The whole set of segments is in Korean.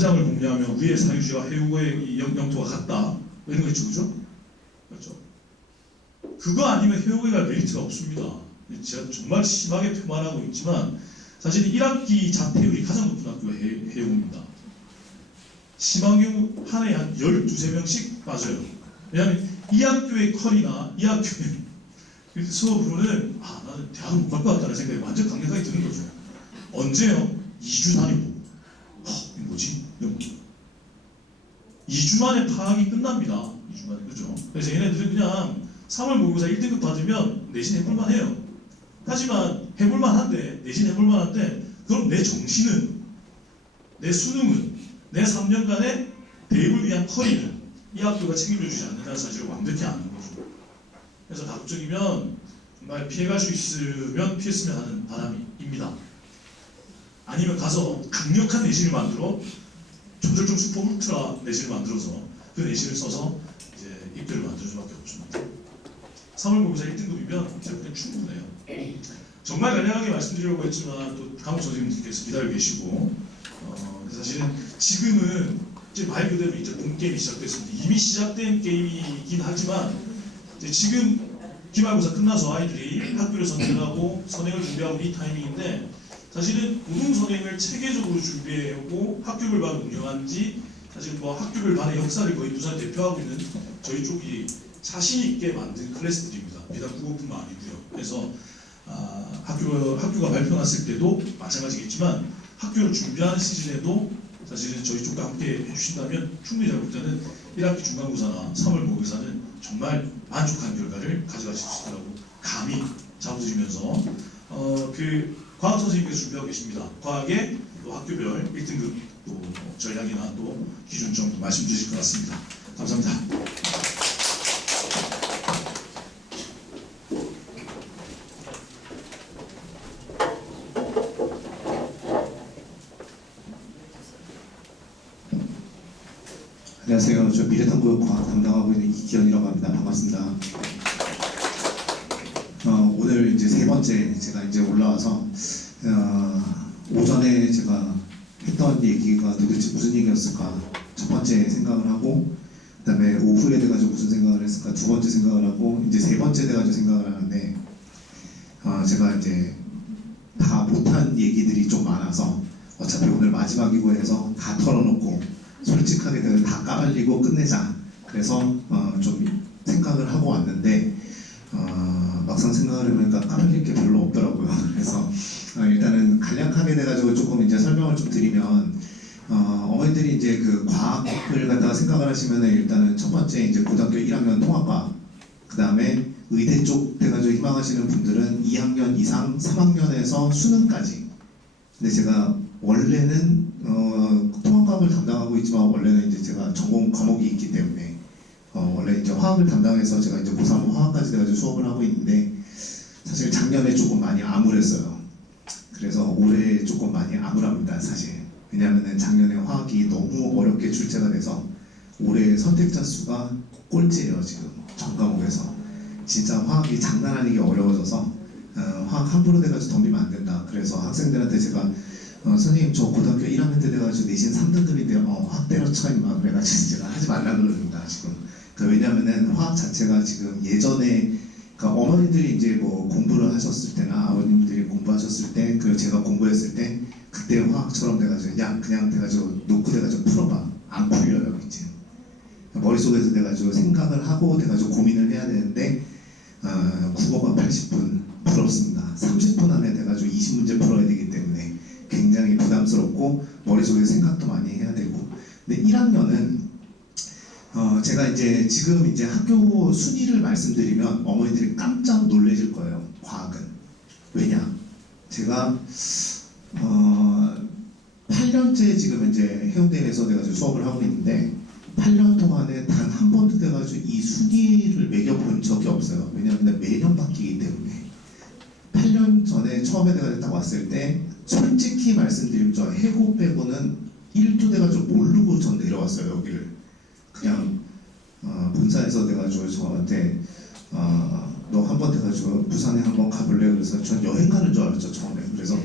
담장을 공유하면 위에 사유지와 해우의 영토가 같다 이런 거 있죠, 그죠? 그렇죠. 그거 아니면 해우에 갈 메리트가 없습니다. 제가 정말 심하게 표만하고 있지만 사실 1학기 자퇴율이 가장 높은 학교가 해우입니다. 심한 경우 한 해에 한 12~13명씩 빠져요. 왜냐하면 이 학교의 컬이나 이 학교의 수업으로는 나는 대학을 못 갈 것 같다는 생각이 완전 강력하게 드는 거죠. 언제요? 2주 다니고 이게 뭐지? 이런 거죠. 2주 만에 파악이 끝납니다. 2주 만에, 그죠? 그래서 얘네들은 그냥 3월 모의고사 1등급 받으면 내신 해볼만 해요. 하지만 해볼만 한데, 내신 해볼만 한데, 그럼 내 정신은, 내 수능은, 내 3년간의 대입을 위한 커리는 이 학교가 책임져주지 않는다는 사실을 완벽히 아는 거죠. 그래서 다국적이면 정말 피해갈 수 있으면 피했으면 하는 바람입니다. 아니면 가서 강력한 내신을 만들어 조절적 슈퍼 울트라 내신을 만들어서 그 내신을 써서 이제 입대를 만들 수밖에 없습니다. 3월 모의고사 1등급이면 이제 그냥 충분해요. 정말 간략하게 말씀드리려고 했지만 또 강호 선생님들께서 기다리고 계시고 사실은 지금은 이제 말 그대로 이제 본 게임이 시작됐습니다. 이미 시작된 게임이긴 하지만 이제 지금 기말고사 끝나서 아이들이 학교를 선택하고 선행을 준비하고 이 타이밍인데 사실은 고등 선행을 체계적으로 준비하고 학교별 반 운영한지 사실 뭐 학교별 반의 역사를 거의 부산 대표하고 있는 저희 쪽이 자신 있게 만든 클래스들입니다. 비단 국어뿐만 아니고요. 그래서 학교가 발표 났을 때도 마찬가지겠지만 학교를 준비하는 시즌에도 사실은 저희 쪽과 함께 해주신다면 충분히 잘 볼 때는 1학기 중간고사나 3월 모의고사는 정말 만족한 결과를 가져가실 수 있다고 감히 자부드리면서 그 과학 선생님께서 준비하고 계십니다. 과학의 또 학교별 1등급 또 전략이나 또 기준점도 말씀 주실 것 같습니다. 감사합니다. 안녕하세요. 저 미래탐구 과학 담당하고 있는 이기현이라고 합니다. 반갑습니다. 오늘 이제 세 번째 제가 이제 올라와서 오전에 제가 했던 얘기가 도대체 무슨 얘기였을까 첫 번째 생각을 하고 그다음에 오후에 돼가지고 무슨 생각을 했을까 두 번째 생각을 하고 이제 세 번째 돼가지고 생각을 하는데 제가 이제 다 못한 얘기들이 좀 많아서 어차피 오늘 마지막이고 해서 다 털어놓고 솔직하게 다 까발리고 끝내자. 그래서 좀 생각을 하고 왔는데 막상 생각을 해보니까 까발릴 게 별로 없더라고요. 그래서 일단은 간략하게 돼가지고 조금 이제 설명을 좀 드리면 어머니들이 이제 그 과학을 갖다가 생각을 하시면은 일단은 첫 번째 이제 고등학교 1학년 통합과학, 그 다음에 의대 쪽 돼가지고 희망하시는 분들은 2학년 이상 3학년에서 수능까지. 근데 제가 원래는 통합과학을 담당하고 있지만 원래는 이제 제가 전공 과목이 있기 때문에 원래 이제 화학을 담당해서 제가 이제 고3 화학까지 돼가지고 수업을 하고 있는데 사실 작년에 조금 많이 암울했어요. 그래서 올해 조금 많이 암울합니다, 사실. 왜냐하면 작년에 화학이 너무 어렵게 출제가 돼서 올해 선택자 수가 꼴찌예요, 지금 전 과목에서. 진짜 화학이 장난 아니게 어려워져서 화학 함부로 돼가지고 덤비면 안 된다. 그래서 학생들한테 제가 선생님 저 고등학교 1학년 때 돼가지고 내신 3등급인데 화학 때려쳐 임마 그래가지고 제가 하지 말라 그러는다 지금. 왜냐면은 화학 자체가 지금 예전에 그러니까 어머니들이 이제 뭐 공부를 하셨을 때나 아버님들이 공부하셨을 때 그 제가 공부했을 때 그때 화학처럼 돼가지고 야 그냥 돼가지고 놓고 돼가지고 풀어봐 안 풀려요 이제. 머릿속에서 돼가지고 생각을 하고 돼가지고 고민을 해야 되는데 국어가 80분 풀었습니다. 30분 안에 돼가지고 20문제 풀어야 되기 때문에 굉장히 부담스럽고 머릿속에 생각도 많이 해야 되고. 근데 1학년은 제가 이제 지금 이제 학교 순위를 말씀드리면 어머니들이 깜짝 놀라실 거예요. 과학은. 왜냐? 제가 8년째 지금 이제 해운대에서 돼가지고 수업을 하고 있는데 8년 동안에 단 한 번도 돼가지고 이 순위를 매겨본 적이 없어요. 왜냐하면 매년 바뀌기 때문에. 8년 전에 처음에 내가 딱 왔을 때 솔직히 말씀드리면 저 해고 빼고는 1도 돼가지고 모르고 전 내려왔어요. 여기를 그냥 본사에서 돼가지고 저한테 너 한 번 돼가지고 부산에 한번 가볼래? 그래서 전 여행 가는 줄 알았죠 처음에. 그래서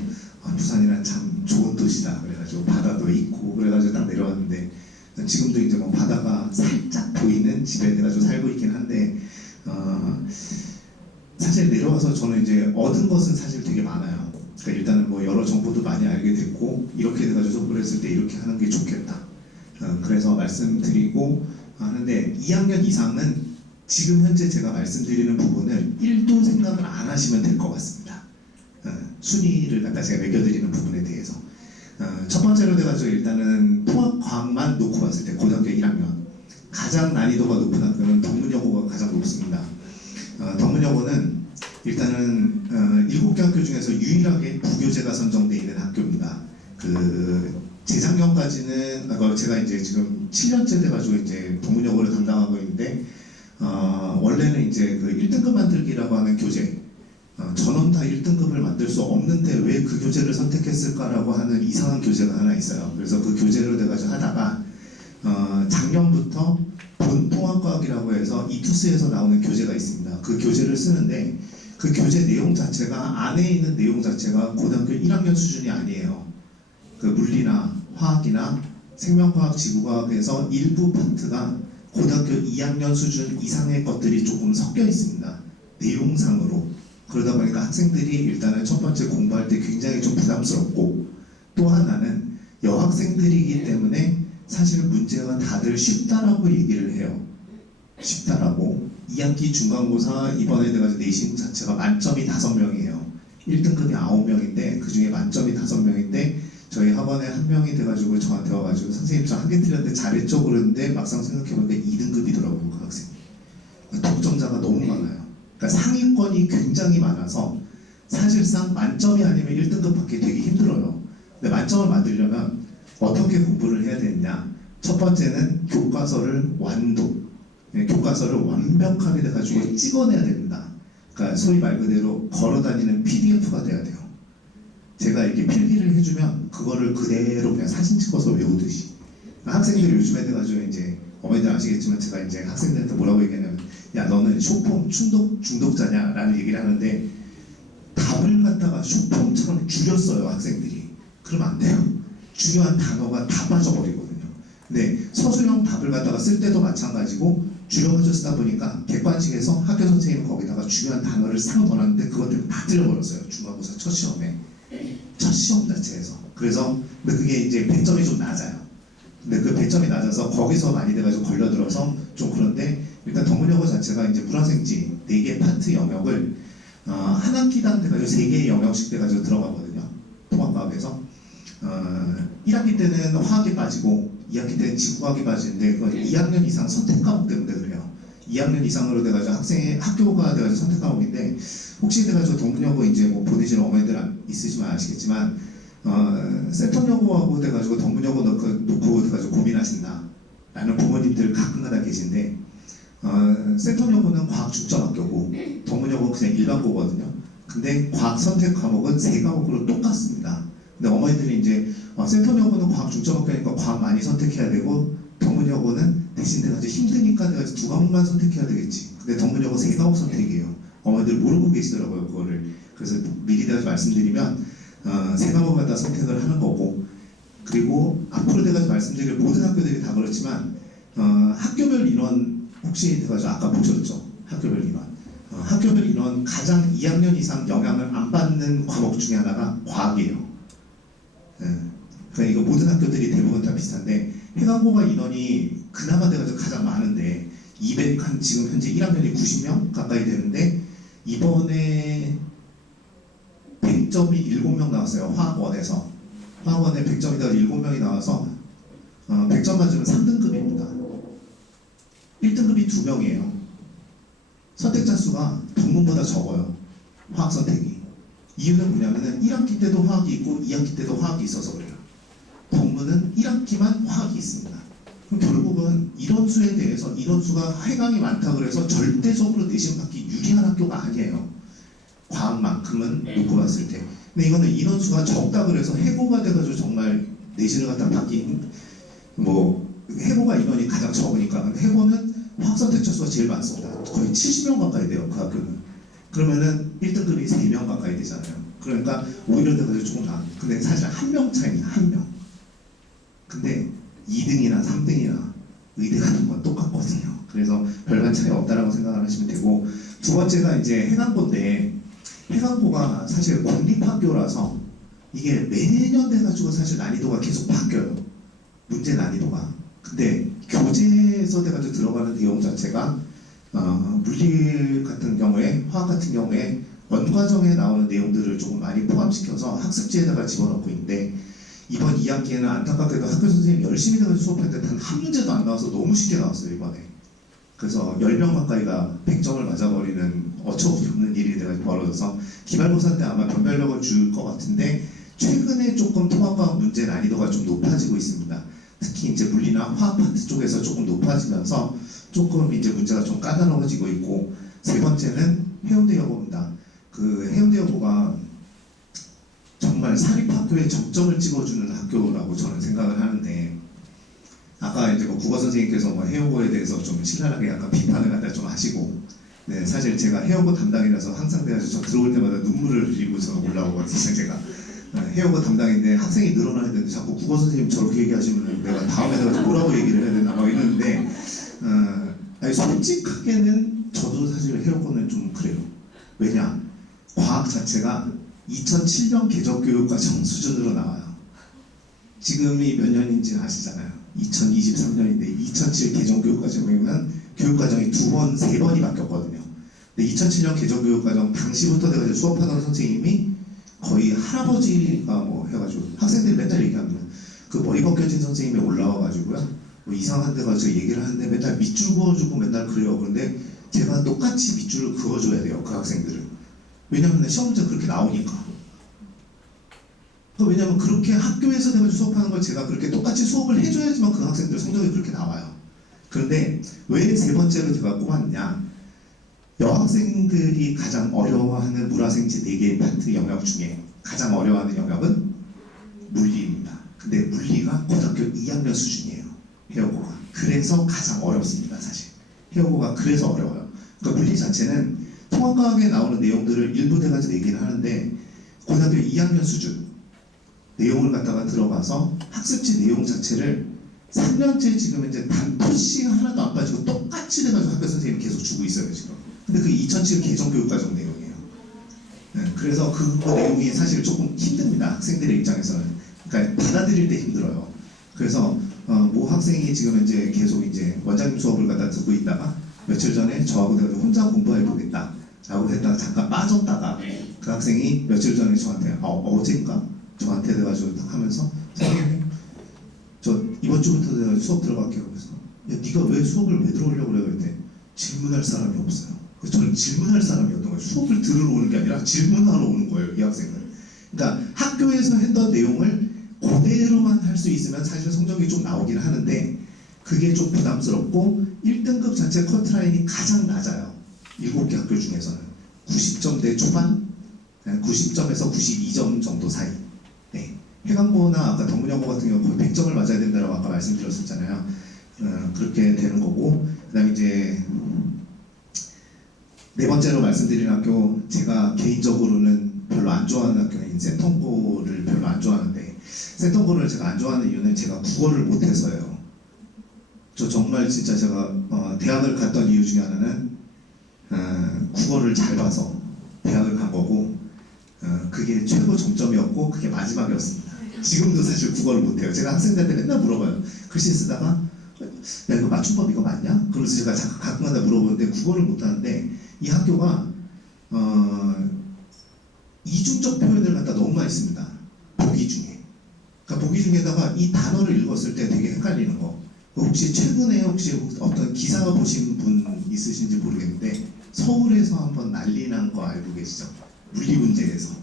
부산이란 참 좋은 도시다 그래가지고 바다도 있고 그래가지고 딱 내려왔는데 지금도 이제 뭐 바다가 살짝 보이는 집에 내가 좀 살고 있긴 한데 사실 내려와서 저는 이제 얻은 것은 사실 되게 많아요. 그러니까 일단은 뭐 여러 정보도 많이 알게 됐고 이렇게 돼가지고 수업을 했을 때 이렇게 하는 게 좋겠다. 그래서 말씀드리고 하는데 2학년 이상은 지금 현재 제가 말씀드리는 부분을 1도 생각을 안 하시면 될 것 같습니다. 순위를 갖다 제가 매겨드리는 부분에 대해서 첫 번째로 돼가지고 일단은 통합과학만 놓고 봤을 때 고등학교 1학년 가장 난이도가 높은 학교는 덕문여고가 가장 높습니다. 덕문여고는 일단은 7개 학교 중에서 유일하게 부교재가 선정되어 있는 학교입니다. 재작년까지는 제가 이제 지금 7년째 돼가지고 이제 덕문여고를 담당하고 있는데 원래는 이제 그 1등급 만들기라고 하는 교재 전원 다 1등급을 만들 수 없는데 왜 그 교재를 선택했을까라고 하는 이상한 교재가 하나 있어요. 그래서 그 교재로 돼가지고 하다가 작년부터 본통합과학이라고 해서 이투스에서 나오는 교재가 있습니다. 그 교재를 쓰는데 그 교재 내용 자체가 안에 있는 내용 자체가 고등학교 1학년 수준이 아니에요. 그 물리나 화학이나 생명과학, 지구과학에서 일부 파트가 고등학교 2학년 수준 이상의 것들이 조금 섞여 있습니다. 내용상으로. 그러다 보니까 학생들이 일단은 첫 번째 공부할 때 굉장히 좀 부담스럽고 또 하나는 여학생들이기 때문에 사실 문제가 다들 쉽다라고 얘기를 해요. 쉽다라고. 2학기 중간고사 이번에 돼가지고 내신 자체가 만점이 5명이에요. 1등급이 9명인데 그 중에 만점이 5명인데 저희 학원에 한 명이 돼가지고 저한테 와가지고 선생님 저 한 개 틀렸는데 잘했죠 그러는데 막상 생각해보니까 2등급이더라고요 그 학생. 독점자가 너무 많아요. 그러니까 상위권이 굉장히 많아서 사실상 만점이 아니면 1등급 받기 되게 힘들어요. 근데 만점을 만들려면 어떻게 공부를 해야 되느냐? 첫 번째는 교과서를 완독, 교과서를 완벽하게 돼가지고 찍어내야 됩니다. 그러니까 소위 말 그대로 걸어다니는 PDF가 돼야 돼요. 제가 이렇게 필기를 해주면 그거를 그대로 그냥 사진 찍어서 외우듯이. 학생들이 요즘에 돼가지고 이제 어머니들 아시겠지만 제가 이제 학생들한테 뭐라고 얘기하냐면 야 너는 쇼폼 중독자냐? 라는 얘기를 하는데 답을 갖다가 쇼폼처럼 줄였어요 학생들이. 그러면 안 돼요. 중요한 단어가 다 빠져버리거든요. 근데 서술형 답을 갖다가 쓸 때도 마찬가지고 줄여가지고 쓰다 보니까 객관식에서 학교 선생님은 거기다가 중요한 단어를 싹 넣어놨는데 그것 때문에 다 틀려버렸어요. 중간고사 첫 시험에. 첫 시험 자체에서. 그래서 근데 그게 이제 배점이 좀 낮아요. 근데 그 배점이 낮아서 거기서 많이 돼가지고 걸려들어서 좀 그런데 일단 덕문여고 자체가 이제 물화생지 4개 파트 영역을 한 학기당 돼가지고 3개의 영역씩 돼가지고 들어가거든요. 통합과학에서 1학기 때는 화학이 빠지고 2학기 때는 지구과학이 빠지는데 그건 2학년 이상 선택 과목 때문에 그래요. 2학년 이상으로 돼가지고 학교가 돼가지고 선택 과목인데 혹시 돼가지고 덕문여고 이제 뭐 보내시는 어머니들 있으시면 아시겠지만 센텀여고하고 돼가지고 덕문여고 놓고 돼가지고 고민하신다 라는 부모님들 가끔가다 계신데 센텀여고는 과학 중점학교고 덕문여고는 그냥 일반고거든요. 근데 과학 선택 과목은 3과목으로 똑같습니다. 근데 어머니들이 이제 센텀여고는 과학 중점학교니까 과학 많이 선택해야 되고 덕문여고는 대신 돼가지고 힘드니까 돼가지고 2과목만 선택해야 되겠지. 근데 덕문여고 3과목 선택이에요. 어머니들 모르고 계시더라고요 그거를. 그래서 미리 돼가지고 말씀드리면 3과목마다 선택을 하는 거고 그리고 앞으로 돼가지고 말씀드릴 모든 학교들이 다 그렇지만 학교별 인원 혹시 돼가지고 아까 보셨죠? 학교별 인원. 학교별 인원 가장 2학년 이상 영향을 안 받는 과목 중에 하나가 과학이에요. 그러니까 이거 모든 학교들이 대부분 다 비슷한데 해관고가 인원이 그나마 돼가지고 가장 많은데 200한 지금 현재 1학년이 90명 가까이 되는데 이번에 100점이 7명 나왔어요. 화학원에서. 화학원에 100점이다가 7명이 나와서 100점 맞으면 3등급입니다. 1등급이 2명이에요. 선택자 수가 덕문보다 적어요. 화학 선택이. 이유는 뭐냐면은 1학기 때도 화학이 있고 2학기 때도 화학이 있어서 그래요. 덕문은 1학기만 화학이 있습니다. 그럼 결국은 인원수에 대해서 인원수가 해강이 많다 그래서 절대적으로 내신 받기 유리한 학교가 아니에요. 과학만큼은 놓고 봤을 때. 근데 이거는 인원수가 적다 그래서 해고가 돼가지고 정말 내신을 갖다 받기 뭐 해고가 인원이 가장 적으니까. 근데 해고는 화학 선택자 수가 제일 많습니다. 거의 70명 가까이 돼요 그 학교는. 그러면은 1등급이 3명 가까이 되잖아요. 그러니까 오히려 내가 조금 나. 근데 사실 한 명 차이입니다. 한 명. 근데 2등이나 3등이나 의대 가는 건 똑같거든요. 그래서 별반 차이 없다라고 생각을 하시면 되고, 두 번째가 이제 해강고인데, 해강고가 사실 공립학교라서 이게 매년 돼가지고 사실 난이도가 계속 바뀌어요. 문제 난이도가. 근데 교재에서 돼가지고 들어가는 내용 자체가 물리 같은 경우에, 화학 같은 경우에 원과정에 나오는 내용들을 조금 많이 포함시켜서 학습지에다가 집어넣고 있는데, 이번 2학기에는 안타깝게도 학교 선생님 열심히 돼가지고 수업했는데 단 한 문제도 안 나와서 너무 쉽게 나왔어요, 이번에. 그래서 10명 가까이가 100점을 맞아버리는 어처구니 없는 일이 돼가지고 벌어져서 기말고사 때 아마 변별력을 줄 것 같은데, 최근에 조금 통합과학 문제 난이도가 좀 높아지고 있습니다. 특히 이제 물리나 화학 파트 쪽에서 조금 높아지면서 조금 이제 문제가 좀 까다로워지고 있고, 세 번째는 해운대여고입니다. 그 해운대여고가 정말 사립학교에 정점을 찍어주는 학교라고 저는 생각을 하는데, 아까 이제 뭐 국어 선생님께서 뭐 해여고에 대해서 좀 신랄하게 약간 비판을 갖다 좀 하시고, 네, 사실 제가 해여고 담당이라서 항상 돼가지고 저 들어올 때마다 눈물을 흘리고 저 올라오거든요, 제가. 해여고 담당인데 학생이 늘어나야 되는데 자꾸 국어 선생님 저렇게 얘기하시면 내가 다음에 내가 뭐라고 얘기를 해야 되나 막 이러는데, 아니 솔직하게는 저도 사실 해여고는 좀 그래요. 왜냐? 과학 자체가 2007년 개정교육과정 수준으로 나와요. 지금이 몇 년인지 아시잖아요. 2023년인데 2007 개정교육과정이면 교육과정이 2번, 3번이 바뀌었거든요. 근데 2007년 개정교육과정 당시부터 내가 수업하던 선생님이 거의 할아버지가 뭐 해가지고 학생들이 맨날 얘기합니다. 그 머리 벗겨진 선생님이 올라와가지고요, 뭐 이상한 데 가서 얘기를 하는데 맨날 밑줄 그어주고 맨날 그래요. 그런데 제가 똑같이 밑줄을 그어줘야 돼요, 그 학생들을. 왜냐면 시험 문제 그렇게 나오니까. 왜냐면 그렇게 학교에서 내가 수업하는 걸 제가 그렇게 똑같이 수업을 해줘야지만 그 학생들 성적이 그렇게 나와요. 그런데 왜 세 번째로 제가 꼽았냐? 여학생들이 가장 어려워하는 물화생지 4개의 파트 영역 중에 가장 어려워하는 영역은 물리입니다. 근데 물리가 고등학교 2학년 수준이에요, 해여고가. 그래서 가장 어렵습니다, 사실. 해여고가 그래서 어려워요. 그러니까 물리 자체는 통합과학에 나오는 내용들을 일부 돼가지고 얘기를 하는데, 고등학교 2학년 수준 내용을 갖다가 들어가서 학습지 내용 자체를 3년째 지금 이제 단토씩 하나도 안 빠지고 똑같이 돼가지고 학교 선생님이 계속 주고 있어요, 지금. 근데 그게 2007 개정교육과정 내용이에요. 네, 그래서 그 내용이 사실 조금 힘듭니다, 학생들의 입장에서는. 그러니까 받아들일 때 힘들어요. 그래서 모 학생이 지금 이제 계속 이제 원장님 수업을 갖다 듣고 있다가 며칠 전에 저하고 내가 혼자 공부해 보겠다 라고 했다가 잠깐 빠졌다가 그 학생이 며칠 전에 저한테 어젠가 저한테 돼가지고 딱 하면서, 선생님 저 이번 주부터 내가 수업 들어갈게요. 그래서 야, 네가 왜 수업을 왜 들어오려고 그래? 그랬더니 질문할 사람이 없어요. 그래서 저는 질문할 사람이었던 거예요. 수업을 들으러 오는 게 아니라 질문하러 오는 거예요, 이 학생을. 그러니까 학교에서 했던 내용을 그대로만 할 수 있으면 사실 성적이 좀 나오긴 하는데, 그게 좀 부담스럽고 1등급 자체 커트라인이 가장 낮아요, 7개 학교 중에서는. 90점대 초반, 90점에서 92점 정도 사이. 네. 해강고나 아까 덕문여고 같은 경우 거의 100점을 맞아야 된다고 아까 말씀드렸었잖아요. 그렇게 되는 거고, 그 다음에 이제 네 번째로 말씀드린 학교, 제가 개인적으로는 별로 안 좋아하는 학교인 센텀고를 별로 안 좋아하는데, 센텀고를 제가 안 좋아하는 이유는 제가 국어를 못해서예요. 저 정말 진짜 제가 대학을 갔던 이유 중에 하나는 국어를 잘 봐서 대학을 간 거고, 그게 최고 정점이었고 그게 마지막이었습니다. 지금도 사실 국어를 못해요. 제가 학생들한테 맨날 물어봐요. 글씨 쓰다가 야 이거 맞춤법 이거 맞냐? 그래서 제가 가끔가다 물어보는데 국어를 못하는데, 이 학교가 이중적 표현을 갖다 너무 많이 씁니다, 보기 중에. 그러니까 보기 중에다가 이 단어를 읽었을 때 되게 헷갈리는 거. 혹시 최근에 혹시 어떤 기사 보신 분 있으신지 모르겠는데, 서울에서 한번 난리 난 거 알고 계시죠? 물리 문제에서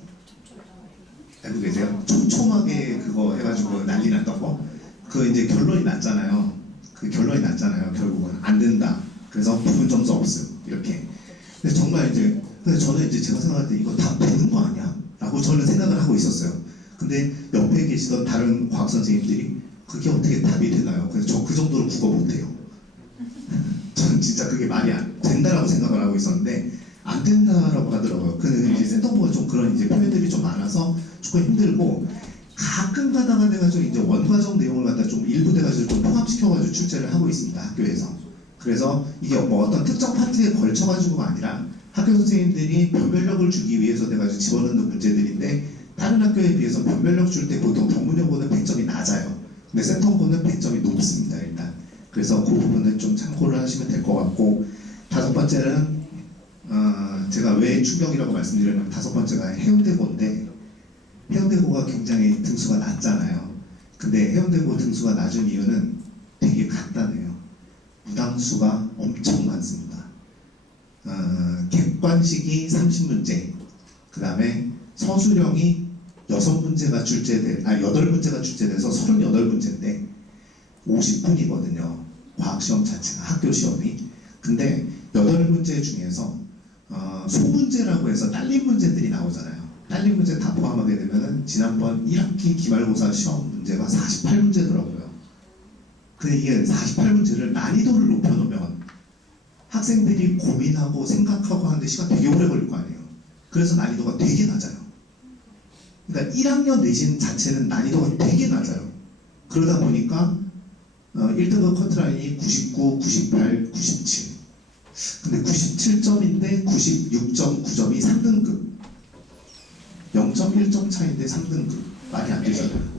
알고 계세요? 촘촘하게 그거 해가지고 난리 났던 거. 그 이제 결론이 났잖아요. 그 결론이 났잖아요. 결국은 안 된다. 그래서 부분 점수 없음 이렇게. 근데 정말 이제 근데 저는 이제 제가 생각할 때 이거 다 되는 거 아니야? 라고 저는 생각을 하고 있었어요. 근데 옆에 계시던 다른 과학 선생님들이 그게 어떻게 답이 되나요? 그래서 저 그 정도로 국어 못해요. 저는 진짜 그게 말이 안 된다라고 생각을 하고 있었는데, 안 된다라고 하더라고요. 그 이제 센터보가 좀 그런 이제 표현들이 좀 많아서 조금 힘들고 가끔 가다가 내가 좀 이제 원과정 내용을 갖다 좀 일부 돼가지고 좀 포함시켜가지고 출제를 하고 있습니다, 학교에서. 그래서 이게 뭐 어떤 특정 파트에 걸쳐가지고가 아니라 학교 선생님들이 변별력을 주기 위해서 돼가지고 집어넣는 문제들인데 다른 학교에 비해서 변별력 줄 때 보통 전문여고는 100점이 낮아요. 근데 센터고는 100점이 높습니다, 일단. 그래서 그 부분은 좀 참고를 하시면 될 것 같고, 다섯 번째는 제가 왜 충격이라고 말씀드렸냐면 다섯 번째가 해운대고인데 해운대고가 굉장히 등수가 낮잖아요. 근데 해운대고 등수가 낮은 이유는 되게 간단해요. 무당수가 엄청 많습니다. 객관식이 30문제, 그 다음에 서술형이 8문제가 출제돼서 38문제인데 50분이거든요. 과학시험 자체가 학교 시험이. 근데 8문제 중에서 소문제라고 해서 딸린 문제들이 나오잖아요. 딸린 문제 다 포함하게 되면은 지난번 1학기 기말고사 시험 문제가 48문제더라고요. 근데 이게 48문제를 난이도를 높여놓으면 학생들이 고민하고 생각하고 하는데 시간 되게 오래 걸릴 거 아니에요. 그래서 난이도가 되게 낮아요. 그러니까 1학년 내신 자체는 난이도가 되게 낮아요. 그러다 보니까 1등급 커트라인이 99, 98, 97. 근데 97점인데 96.9점이 3등급. 0.1점 차인데 3등급. 말이 안 되잖아요.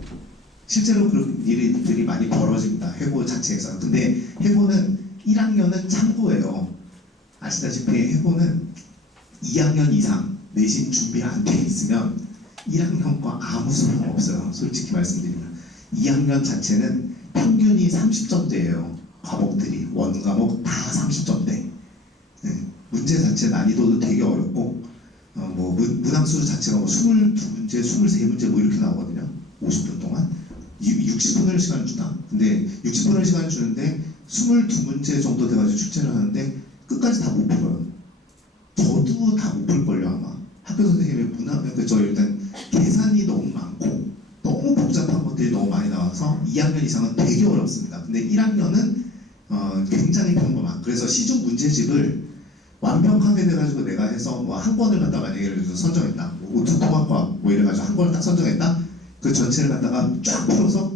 실제로 그런 일들이 많이 벌어집니다. 해고 자체에서. 근데 해고는 1학년은 참고예요. 아시다시피 해고는 2학년 이상 내신 준비 안 돼 있으면 1학년과 아무 소용 없어요. 솔직히 말씀드리면. 2학년 자체는 평균이 30점대예요. 과목들이 원과목 다 30점대. 네. 문제 자체 난이도도 되게 어렵고 뭐 문항수 자체가 뭐 22문제, 23문제 뭐 이렇게 나오거든요. 50분 동안 60분을 시간을 주나? 근데 60분을 시간을 주는데 22문제 정도 돼가지고 출제를 하는데 끝까지 다 못 풀어요. 저도 다 못 풀걸요 아마. 학교 선생님의 저 일단 계산이 너무 많고 너무 복잡한 것들이 너무 많이 나와서 2학년 이상은 되게 어렵습니다. 근데 1학년은 굉장히 평범한. 그래서 시중 문제집을 완벽하게 돼가지고 내가 해서 뭐 한 권을 갖다 만약에 예를 들어서 선정했다. 뭐 우투통합과학 뭐 이래가지고 한 권을 딱 선정했다. 그 전체를 갖다가 쫙 풀어서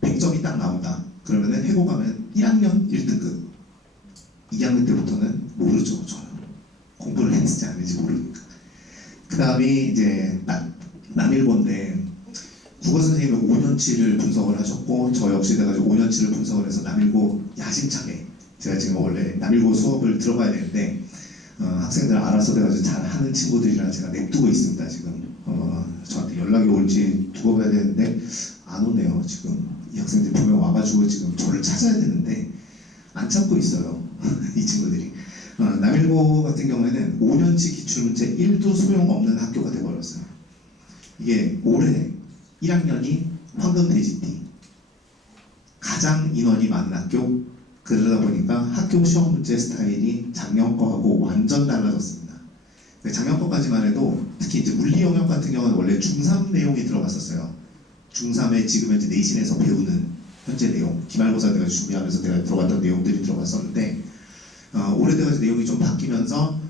100점이 딱 나온다. 그러면은 해고 가면 1학년 1등급. 2학년 때부터는 모르죠, 저는. 공부를 했는지 안 했는지 모르니까. 그 다음에 이제 남일고인데 국어 선생님은 5년치를 분석을 하셨고 저 역시 돼가지고 5년치를 분석을 해서 남일고 야심차게 제가 지금 원래 남일고 수업을 들어가야 되는데 학생들 알아서 돼가지고 잘하는 친구들이랑 제가 냅두고 있습니다. 지금 저한테 연락이 올지 두고 봐야 되는데 안 오네요. 지금 이 학생들 분명 와가지고 지금 저를 찾아야 되는데 안 찾고 있어요. 이 친구들이. 남일고 같은 경우에는 5년치 기출문제 1도 소용없는 학교가 돼버렸어요. 이게 올해 1학년이 황금돼지띠 가장 인원이 많은 학교. 그러다 보니까 학교 시험 문제 스타일이 작년 거하고 완전 달라졌습니다. 작년 거까지만 해도 특히 이제 물리 영역 같은 경우는 원래 중3 내용이 들어갔었어요. 중3에 지금 현재 내신에서 배우는 현재 내용, 기말고사 내가 준비하면서 내가 들어갔던 내용들이 들어갔었는데 오래돼가지고 내용이 좀 바뀌면서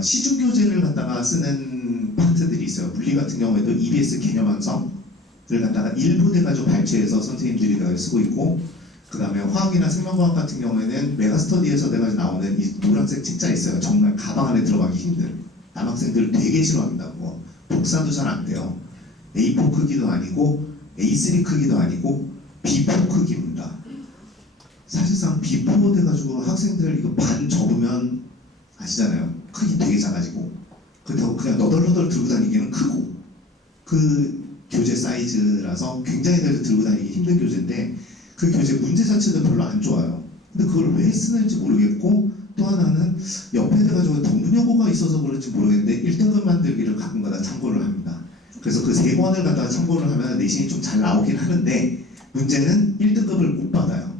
시중교재를 갖다가 쓰는 파트들이 있어요. 물리 같은 경우에도 EBS 개념완성을 갖다가 일부 돼가지고 발췌해서 선생님들이 쓰고 있고, 그 다음에 화학이나 생명과학 같은 경우에는 메가스터디에서 돼가지고 나오는 이 노란색 책자 있어요. 정말 가방 안에 들어가기 힘든. 남학생들 되게 싫어합니다. 그거 복사도 잘 안 돼요. A4 크기도 아니고 A3 크기도 아니고 B4 크기입니다. 사실상 B4 돼가지고 학생들 이거 반 접으면 아시잖아요. 크기 되게 작아지고 그렇다고 그냥 너덜너덜 들고 다니기는 크고 그 교재 사이즈라서 굉장히 들고 다니기 힘든 교재인데 그 교재 문제 자체도 별로 안 좋아요. 근데 그걸 왜 쓰는지 모르겠고 또 하나는 옆에 돼가지고 전문용어가 있어서 그런지 모르겠는데 1등급 만들기를 가끔가다 참고를 합니다. 그래서 그 3권을 갖다가 참고를 하면 내신이 좀 잘 나오긴 하는데 문제는 1등급을 못 받아요.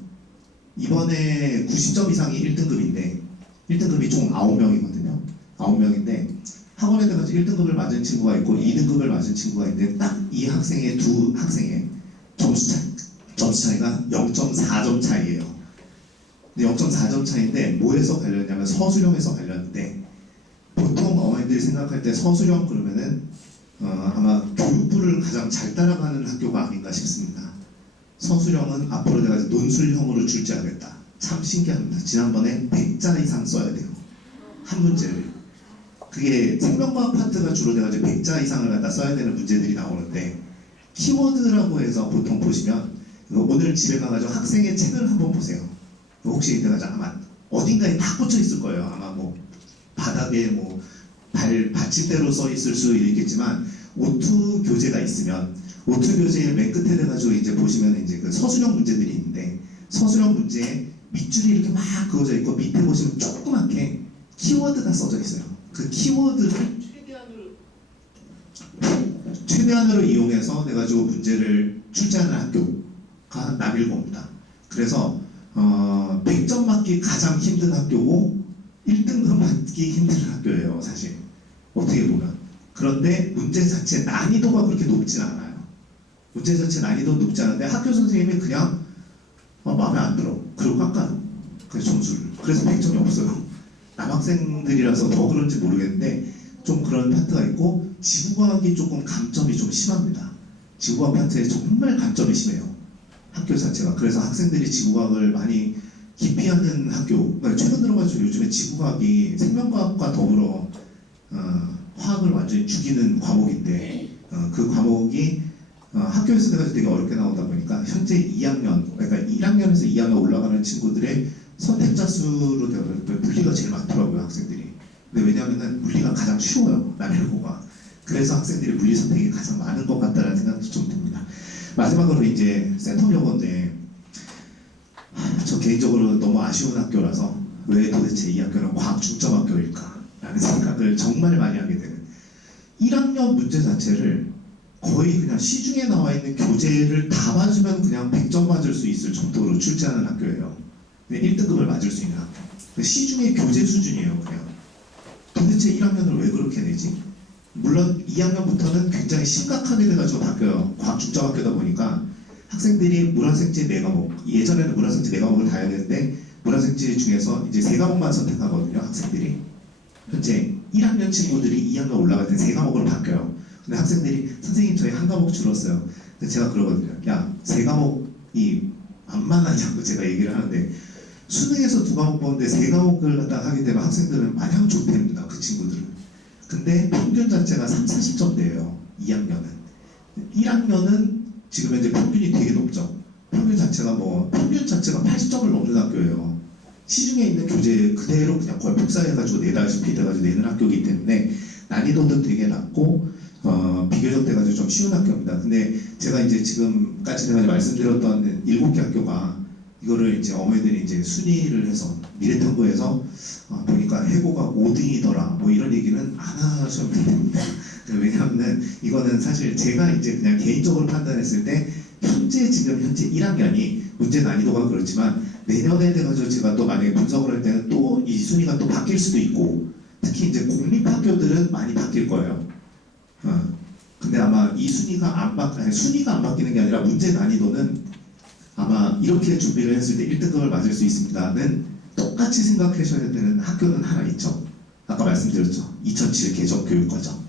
이번에 90점 이상이 1등급인데 1등급이 총 9명이거든요. 9명인데 학원에 가서 1등급을 맞은 친구가 있고 2등급을 맞은 친구가 있는데 딱 이 학생의 두 학생의 점수 차이가 0.4점 차이예요. 근데 0.4점 차이인데 뭐에서 갈렸냐면 서술형에서 갈렸는데 보통 어머니들이 생각할 때 서술형 그러면은 아마 교육부를 가장 잘 따라가는 학교가 아닌가 싶습니다. 서술형은 앞으로 내가 논술형으로 출제하겠다. 참 신기합니다. 지난번에 100자 이상 써야 돼요. 한 문제를. 그게 생명과학 파트가 주로 내가 이제 100자 이상을 갖다 써야 되는 문제들이 나오는데 키워드라고 해서 보통 보시면 오늘 집에 가가지고 학생의 책을 한번 보세요. 혹시 내가 아마 어딘가에 다 꽂혀 있을 거예요. 아마 뭐 바닥에 뭐 받침대로 써 있을 수 있겠지만 오투 교재가 있으면 오투 교재의 맨 끝에 돼가지고 이제 보시면 이제 그 서술형 문제들이 있는데 서술형 문제에 밑줄이 이렇게 막 그어져 있고 밑에 보시면 조그맣게 키워드가 써져 있어요. 그 키워드를 최대한으로 이용해서 내가지고 문제를 출제하는 학교가 남일고입니다. 그래서 100점 맞기 가장 힘든 학교고 1등급 맞기 힘든 학교예요. 사실 어떻게 보면. 그런데 문제 자체 난이도가 그렇게 높진 않아요. 문제 자체 난이도 높지 않은데 학교 선생님이 그냥 마음에 안 들어. 그리고 깎아요. 그 점수를. 그래서 100점이 없어요. 남학생들이라서 더 그런지 모르겠는데 좀 그런 파트가 있고 지구과학이 조금 감점이 좀 심합니다. 지구과학 파트에 정말 감점이 심해요. 학교 자체가. 그래서 학생들이 지구과학을 많이 기피하는 학교. 그러니까 최근 들어가지고 요즘에 지구과학이 생명과학과 더불어 화학을 완전히 죽이는 과목인데 그 과목이 학교에서 내가 되게 어렵게 나오다 보니까 현재 2학년, 그러니까 1학년에서 2학년 올라가는 친구들의 선택자 수로 되어 물리가 제일 많더라고요, 학생들이. 근데 왜냐하면 물리가 가장 쉬워요, 남일고가. 그래서 학생들이 물리 선택이 가장 많은 것 같다는 생각도 좀 듭니다. 마지막으로 이제 센텀여고인데 저 개인적으로 너무 아쉬운 학교라서 왜 도대체 이 학교는 과학 중점학교일까? 라는 생각을 정말 많이 하게 되는 1학년 문제 자체를 거의 그냥 시중에 나와 있는 교재를 다 맞으면 그냥 100점 맞을 수 있을 정도로 출제하는 학교예요. 1등급을 맞을 수 있는 학교. 시중의 교재 수준이에요, 그냥. 도대체 1학년을 왜 그렇게 내지? 물론 2학년부터는 굉장히 심각하게 돼가지고 바뀌어요. 과학 중점학교다 보니까 학생들이 물화생지 4과목, 예전에는 물화생지 4과목을 다 해야 되는데 물화생지 중에서 이제 3과목만 선택하거든요, 학생들이. 현재 1학년 친구들이 2학년 올라갈 때 3과목으로 바뀌어요. 근데 학생들이 선생님 저희 한 과목 줄었어요. 근데 제가 그러거든요. 야, 3과목이 안 만나냐고 제가 얘기를 하는데 수능에서 2과목 보는데 3과목을 갖다 하게 되면 학생들은 마냥 좋답니다. 그 친구들은. 근데 평균 자체가 3, 40점대예요. 2학년은. 1학년은 지금 현재 평균이 되게 높죠. 평균 자체가 80점을 넘는 학교예요. 시중에 있는 교재 그대로 그냥 거의 복사해가지고 내다시피 돼가지고 내는 학교이기 때문에 난이도도 되게 낮고 비교적 돼가지고 좀 쉬운 학교입니다. 근데 제가 이제 지금까지 내가 말씀드렸던 7개 학교가 이거를 이제 어머니들이 이제 순위를 해서 미래탐구에서 보니까 해고가 5등이더라 뭐 이런 얘기는 안 하셔도 됩니다. 왜냐하면 이거는 사실 제가 이제 그냥 개인적으로 판단했을 때 현재 1학년이 문제 난이도가 그렇지만 내년에 돼가지고 제가 또 만약에 분석을 할 때는 또 이 순위가 또 바뀔 수도 있고 특히 이제 공립학교들은 많이 바뀔 거예요. 근데 아마 이 순위가 순위가 안 바뀌는 게 아니라 문제 난이도는 아마 이렇게 준비를 했을 때 1등급을 맞을 수 있습니다는 똑같이 생각하셔야 되는 학교는 하나 있죠. 아까 말씀드렸죠. 2007 개정교육과정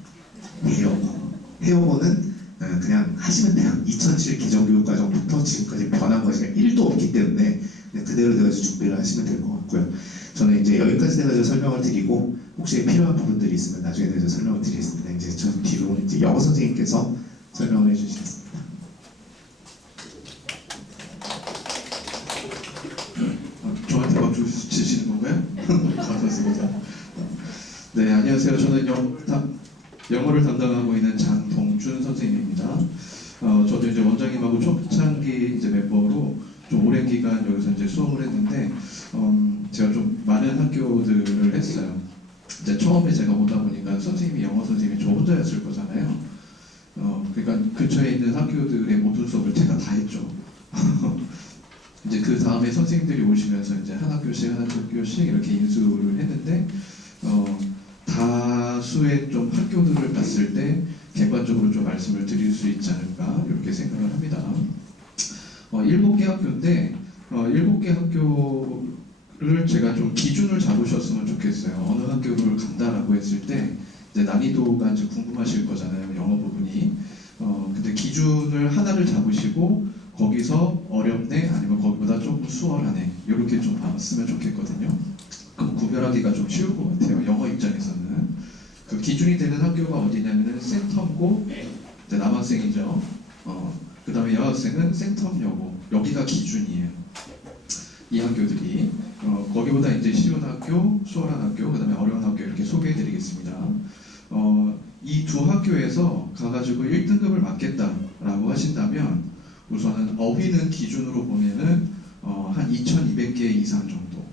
해여고는 그냥 하시면 돼요. 2007 개정교육과정부터 지금까지 변한 것이 1도 없기 때문에 그대로 돼가지고 준비를 하시면 될 것 같고요. 저는 이제 여기까지 돼가지고 설명을 드리고 혹시 필요한 부분들이 있으면 나중에 대해서 설명을 드리겠습니다. 이제 저 뒤로 이제 영어 선생님께서 설명을 해주시겠습니다. 저한테 막 주시는 건가요? 감사합니다. 네, 안녕하세요. 저는 영어를 담당하고 있는 장동준 선생님입니다. 저도 이제 원장님하고 초창기 이제 멤버로 좀 오랜 기간 여기서 이제 수업을 했는데, 제가 좀 많은 학교들을 했어요. 이제 처음에 제가 오다 보니까 선생님이 영어 선생님이 저 혼자였을 거잖아요. 그러니까 근처에 있는 학교들의 모든 수업을 제가 다 했죠. 이제 그 다음에 선생님들이 오시면서 이제 한 학교씩 이렇게 인수를 했는데, 다수의 좀 학교들을 봤을 때 객관적으로 좀 말씀을 드릴 수 있지 않을까 이렇게 생각을 합니다. 7개 학교인데 7개 학교 학교를 제가 좀 기준을 잡으셨으면 좋겠어요. 어느 학교를 간다라고 했을 때 이제 난이도가 이제 궁금하실 거잖아요. 영어 부분이. 근데 기준을 하나를 잡으시고 거기서 어렵네 아니면 거기보다 조금 수월하네 이렇게 좀 봤으면 좋겠거든요. 그럼 구별하기가 좀 쉬울 것 같아요. 영어 입장에서는. 그 기준이 되는 학교가 어디냐면은 센텀고 이제 남학생이죠. 그 다음에 여학생은 센텀여고 여기가 기준이에요. 이 학교들이 거기보다 이제 쉬운 학교, 수월한 학교, 그 다음에 어려운 학교 이렇게 소개해드리겠습니다. 이 두 학교에서 가가지고 1등급을 맞겠다라고 하신다면 우선은 어휘는 기준으로 보면은 한 2,200개 이상 정도.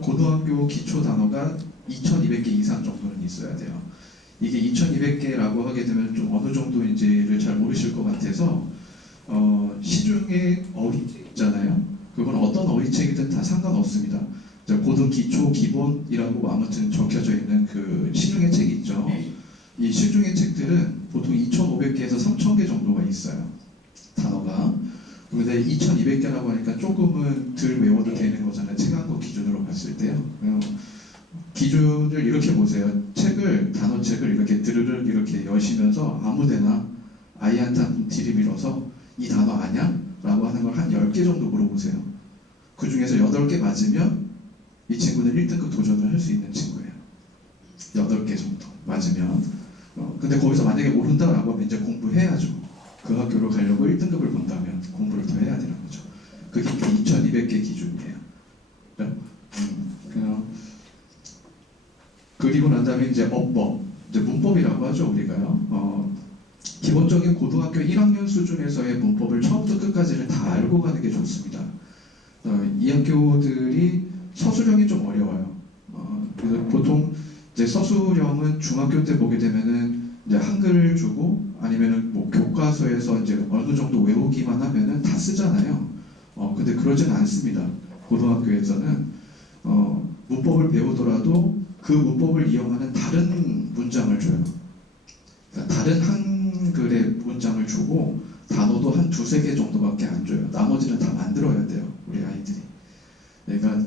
고등학교 기초 단어가 2,200개 이상 정도는 있어야 돼요. 이게 2,200개라고 하게 되면 좀 어느 정도인지를 잘 모르실 것 같아서 시중에 어휘책 있잖아요. 그건 어떤 어휘책이든 다 상관없습니다. 고등, 기초, 기본이라고 아무튼 적혀져 있는 그 시중의 책 있죠. 이 시중의 책들은 보통 2,500개에서 3,000개 정도가 있어요. 단어가. 근데 2,200개라고 하니까 조금은 덜 외워도 되는 거잖아요. 책 한 권 기준으로 봤을 때요. 기준을 이렇게 보세요. 단어책을 이렇게 드르륵 이렇게 여시면서 아무데나 아이한테 한번 들이밀어서 이 단어 아냐? 라고 하는 걸 한 10개 정도 물어보세요. 그 중에서 8개 맞으면 이 친구는 1등급 도전을 할 수 있는 친구예요. 8개 정도 맞으면. 근데 거기서 만약에 모른다라고 하면 이제 공부해야죠. 그 학교로 가려고 1등급을 본다면 공부를 더 해야 되는 거죠. 그게 2,200개 기준이에요. 그리고 난 다음에 이제 어법, 이제 문법이라고 하죠, 우리가요. 기본적인 고등학교 1학년 수준에서의 문법을 처음부터 끝까지를 다 알고 가는 게 좋습니다. 이 학교들이 서술형이 좀 어려워요. 그래서 보통 이제 서술형은 중학교 때 보게 되면은 이제 한글을 주고 아니면은 뭐 교과서에서 이제 어느 정도 외우기만 하면은 다 쓰잖아요. 근데 그러지는 않습니다. 고등학교에서는 문법을 배우더라도 그 문법을 이용하는 다른 문장을 줘요. 그러니까 다른 한글의 문장을 주고 단어도 한 2-3개 정도밖에 안 줘요. 나머지는 다 만들어야 돼요, 우리 아이들이. 그러니까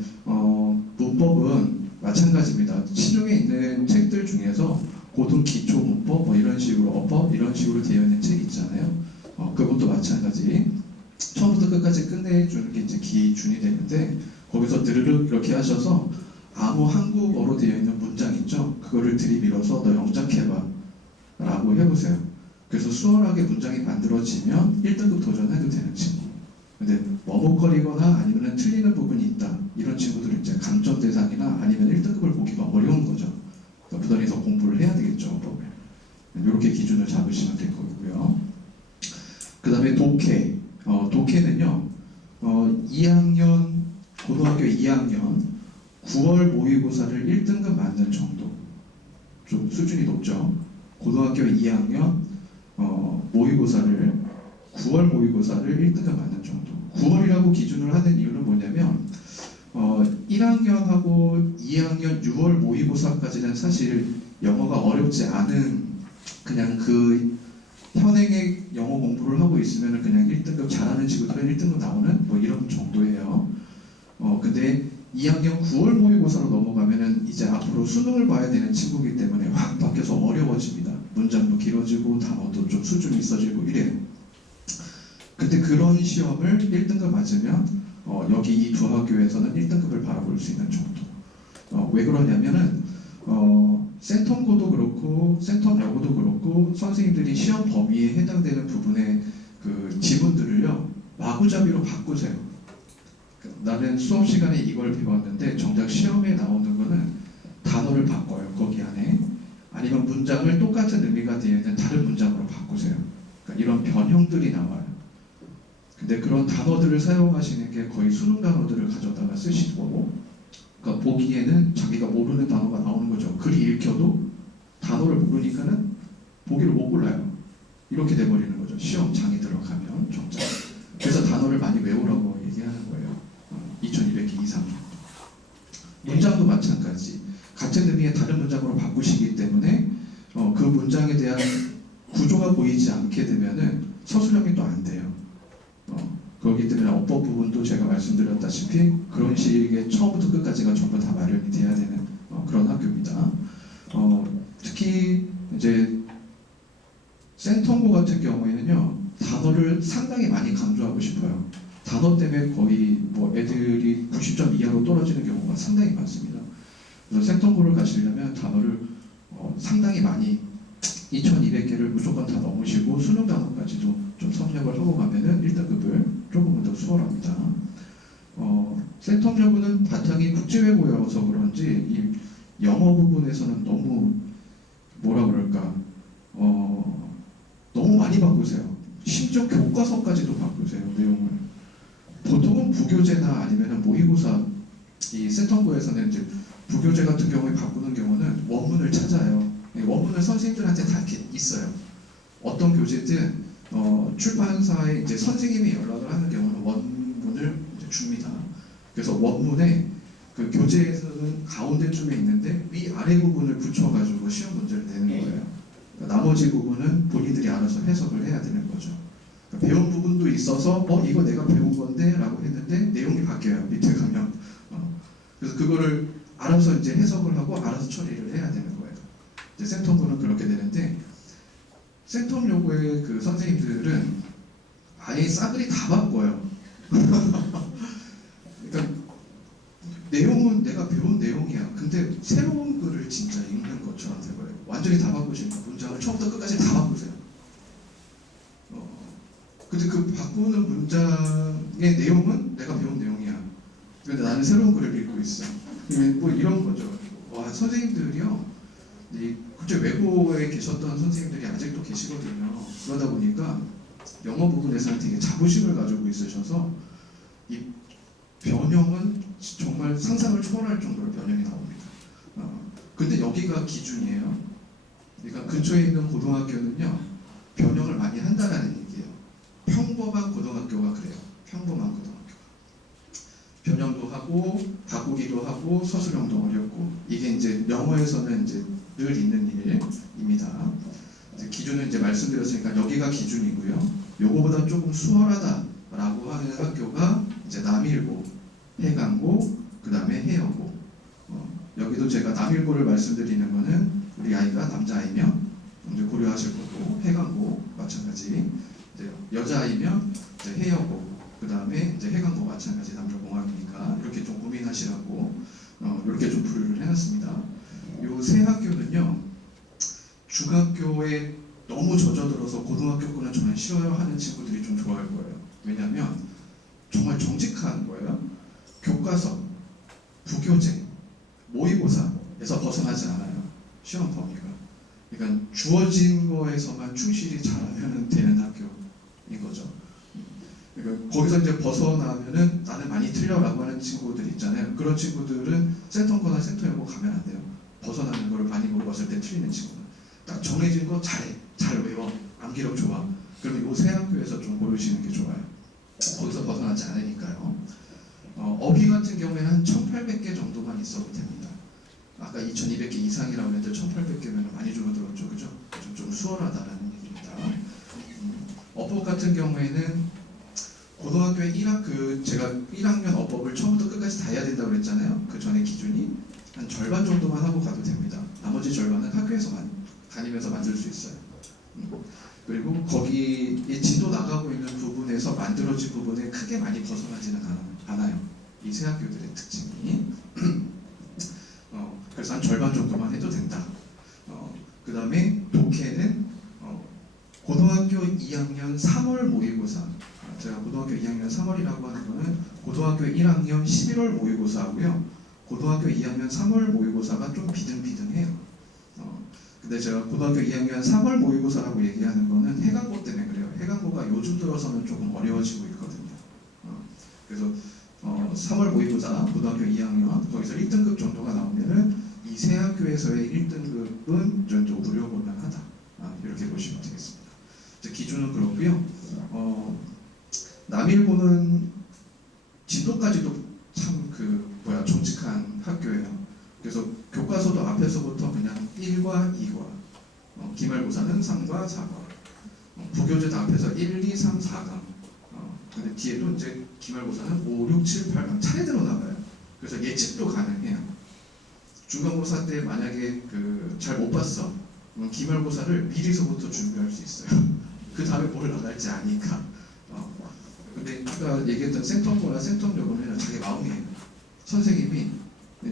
문법은 마찬가지입니다. 시중에 있는 책들 중에서 고등 기초 문법 뭐 이런 식으로 어법 이런 식으로 되어 있는 책 있잖아요. 그것도 마찬가지. 처음부터 끝까지 끝내주는 게 이제 기준이 되는데 거기서 드르륵 이렇게 하셔서 아무 한국어로 되어 있는 문장 있죠. 그거를 들이밀어서 너 영작해봐 라고 해보세요. 그래서 수월하게 문장이 만들어지면 1등급 도전해도 되는 친구. 근데 머뭇거리거나 아니면 틀리는 부분이 있다. 이런 친구들은 이제 감점 대상이나 아니면 1등급을 보기가 어려운 거죠. 그러니까 부단히 더 공부를 해야 되겠죠. 법을. 이렇게 기준을 잡으시면 될 거고요. 그 다음에 독해. 독해는요. 2학년, 고등학교 2학년 9월 모의고사를 1등급 맞는 정도. 좀 수준이 높죠. 고등학교 2학년 모의고사를 9월 모의고사를 1등급 맞는 정도. 9월이라고 기준을 하는 이유는 뭐냐면 1학년하고 2학년 6월 모의고사까지는 사실 영어가 어렵지 않은 그냥 그 현행의 영어 공부를 하고 있으면 그냥 1등급 잘하는 친구들은 1등급 나오는 뭐 이런 정도예요. 근데 2학년 9월 모의고사로 넘어가면은 이제 앞으로 수능을 봐야 되는 친구이기 때문에 확 바뀌어서 어려워집니다. 문장도 길어지고 단어도 좀 수준이 있어지고 이래요. 근데 그런 시험을 1등급 맞으면 여기 이 두 학교에서는 1등급을 바라볼 수 있는 정도. 왜 그러냐면은 센텀고도 그렇고 센텀여고도 그렇고 선생님들이 시험 범위에 해당되는 부분의 그 지문들을요 마구잡이로 바꾸세요. 나는 수업 시간에 이걸 배웠는데 정작 시험에 나오는 거는 단어를 바꿔요. 거기 안에. 아니면 문장을 똑같은 의미가 되어 있는 다른 문장으로 바꾸세요. 그러니까 이런 변형들이 나와요. 근데 그런 단어들을 사용하시는 게 거의 수능 단어들을 가져다가 쓰시고 그러니까 보기에는 자기가 모르는 단어가 나오는 거죠. 글이 읽혀도 단어를 모르니까는 보기를 못 골라요. 이렇게 돼버리는 거죠. 시험장에 들어가면 정작. 그래서 단어를 많이 외우라고 얘기하는 거예요. 2,200개 이상 정도. 문장도 마찬가지. 같은 의미의 다른 문장으로 바꾸시기 때문에 그 문장에 대한 구조가 보이지 않게 되면은 서술형이 또 안 돼요. 그렇기 때문에 업법 부분도 제가 말씀드렸다시피 그런 식의 처음부터 끝까지가 전부 다 마련이 돼야 되는 그런 학교입니다. 특히 이제 센텀고 같은 경우에는요, 단어를 상당히 많이 강조하고 싶어요. 단어 때문에 거의 뭐 애들이 90점 이하로 떨어지는 경우가 상당히 많습니다. 그래서 센텀고를 가시려면 단어를 상당히 많이 2200개를 무조건 다 넘으시고 수능 단어까지도 좀 섭렵을 하고 가면은 1등급을 조금은 더 수월합니다. 센텀여고는 바탕이 국제외고여서 그런지 이 영어 부분에서는 너무 뭐라 그럴까 너무 많이 바꾸세요. 심지어 교과서까지도 바꾸세요, 내용을. 보통은 부교재나 아니면 모의고사, 이 센텀고에서는 이제 부교재 같은 경우에 바꾸는 경우는 원문을 찾아요. 원문은 선생님들한테 다 이렇게 있어요. 어떤 교재든 출판사에 이제 선생님이 연락을 하는 경우는 원문을 이제 줍니다. 그래서 원문에 그 교재에서는 가운데쯤에 있는데 위 아래 부분을 붙여가지고 시험 문제를 내는 거예요. 그러니까 나머지 부분은 본인들이 알아서 해석을 해야 되는 거죠. 그러니까 배운 부분도 있어서 이거 내가 배운 건데 라고 했는데 내용이 바뀌어요. 밑에 가면. 그래서 그거를 알아서 이제 해석을 하고 알아서 처리를 해야 되는 거예요. 이제 센텀고는 그렇게 되는데 센텀여고의 그 선생님들은 아예 싸그리 다 바꿔요. 그러니까 내용은 내가 배운 내용이야. 근데 새로운 글을 진짜 읽는 것처럼 돼버려요. 완전히 다 바꾸시니까 문장을 처음부터 끝까지 다 바꾸세요. 근데 그 바꾸는 문장의 내용은 내가 배운 내용이야. 근데 나는 새로운 글을 읽고 있어. 뭐 이런 거죠. 와, 선생님들이요. 이 국제 외고에 계셨던 선생님들이 아직도 계시거든요. 그러다 보니까 영어 부분에서는 되게 자부심을 가지고 있으셔서 이 변형은 정말 상상을 초월할 정도로 변형이 나옵니다. 근데 여기가 기준이에요. 그러니까 근처에 있는 고등학교는요, 변형을 많이 한다라는 얘기예요. 평범한 고등학교가 그래요. 평범한 고등학교. 변형도 하고 바꾸기도 하고 서술형도 어렵고, 이게 이제 영어에서는 이제 늘 있는 일입니다. 이제 기준은 이제 말씀드렸으니까 여기가 기준이고요. 요거보다 조금 수월하다라고 하는 학교가 이제 남일고, 해강고, 그 다음에 해여고. 여기도 제가 남일고를 말씀드리는 거는 우리 아이가 남자아이면 이제 고려하실 거고, 해강고 마찬가지. 이제 여자아이면 이제 해여고, 그 다음에 이제 해강고 마찬가지 남녀공학이니까 이렇게 좀 고민하시라고 이렇게 좀 분류를 해놨습니다. 요 세 학교는요, 중학교에 너무 젖어들어서 고등학교 거는 저는 싫어요 하는 친구들이 좀 좋아할 거예요. 왜냐하면 정말 정직한 거예요. 교과서, 부교재, 모의고사에서 벗어나지 않아요. 시험 범위가. 그러니까 주어진 거에서만 충실히 잘하면 되는 학교인 거죠. 그러니까 거기서 이제 벗어나면은 나는 많이 틀려라고 하는 친구들 있잖아요. 그런 친구들은 센텀거나 센터여고 가면 안 돼요. 벗어나는 거를 많이 물어봤을 때 틀리는 친구는 딱 정해진 거 잘해, 잘 외워, 암기력 좋아. 그러면 이 세 학교에서 좀 고르시는 게 좋아요. 거기서 벗어나지 않으니까요. 어휘 같은 경우에는 한 1,800개 정도만 있어도 됩니다. 아까 2,200개 이상이라고 했는데 1,800개면 많이 줄어들었죠, 그죠? 좀 수월하다라는 얘기입니다. 어법 같은 경우에는 고등학교에 제가 1학년 어법을 처음부터 끝까지 다 해야 된다고 그랬잖아요. 그 전에 기준이 한 절반 정도만 하고 가도 됩니다. 나머지 절반은 학교에서만 다니면서 만들 수 있어요. 그리고 거기에 진도 나가고 있는 부분에서 만들어진 부분에 크게 많이 벗어나지는 않아요. 이 세 학교들의 특징이. 그래서 한 절반 정도만 해도 된다. 그 다음에 독해는 고등학교 2학년 3월 모의고사. 제가 고등학교 2학년 3월이라고 하는 거는 고등학교 1학년 11월 모의고사하고요. 고등학교 2학년 3월 모의고사가 좀 비등비등해요. 근데 제가 고등학교 2학년 3월 모의고사라고 얘기하는 거는 해강고 때문에 그래요. 해강고가 요즘 들어서는 조금 어려워지고 있거든요. 그래서 3월 모의고사 고등학교 2학년 거기서 1등급 정도가 나오면은 이 세 학교에서의 1등급은 좀 우려볼만 하다. 이렇게 보시면 되겠습니다. 기준은 그렇고요. 남일고는 진도까지도 참 정직한 학교예요. 그래서 교과서도 앞에서부터 그냥 1과 2과, 기말고사는 3과 4과, 부교재도 앞에서 1, 2, 3, 4강, 근데 뒤에도 이제 기말고사는 5, 6, 7, 8강 차례대로 나가요. 그래서 예측도 가능해요. 중간고사 때 만약에 잘 못 봤어. 그럼 기말고사를 미리서부터 준비할 수 있어요. 그 다음에 뭘 나갈지 아니까. 근데 아까 얘기했던 생텀고나 생텀여고는 자기 마음이에요. 선생님이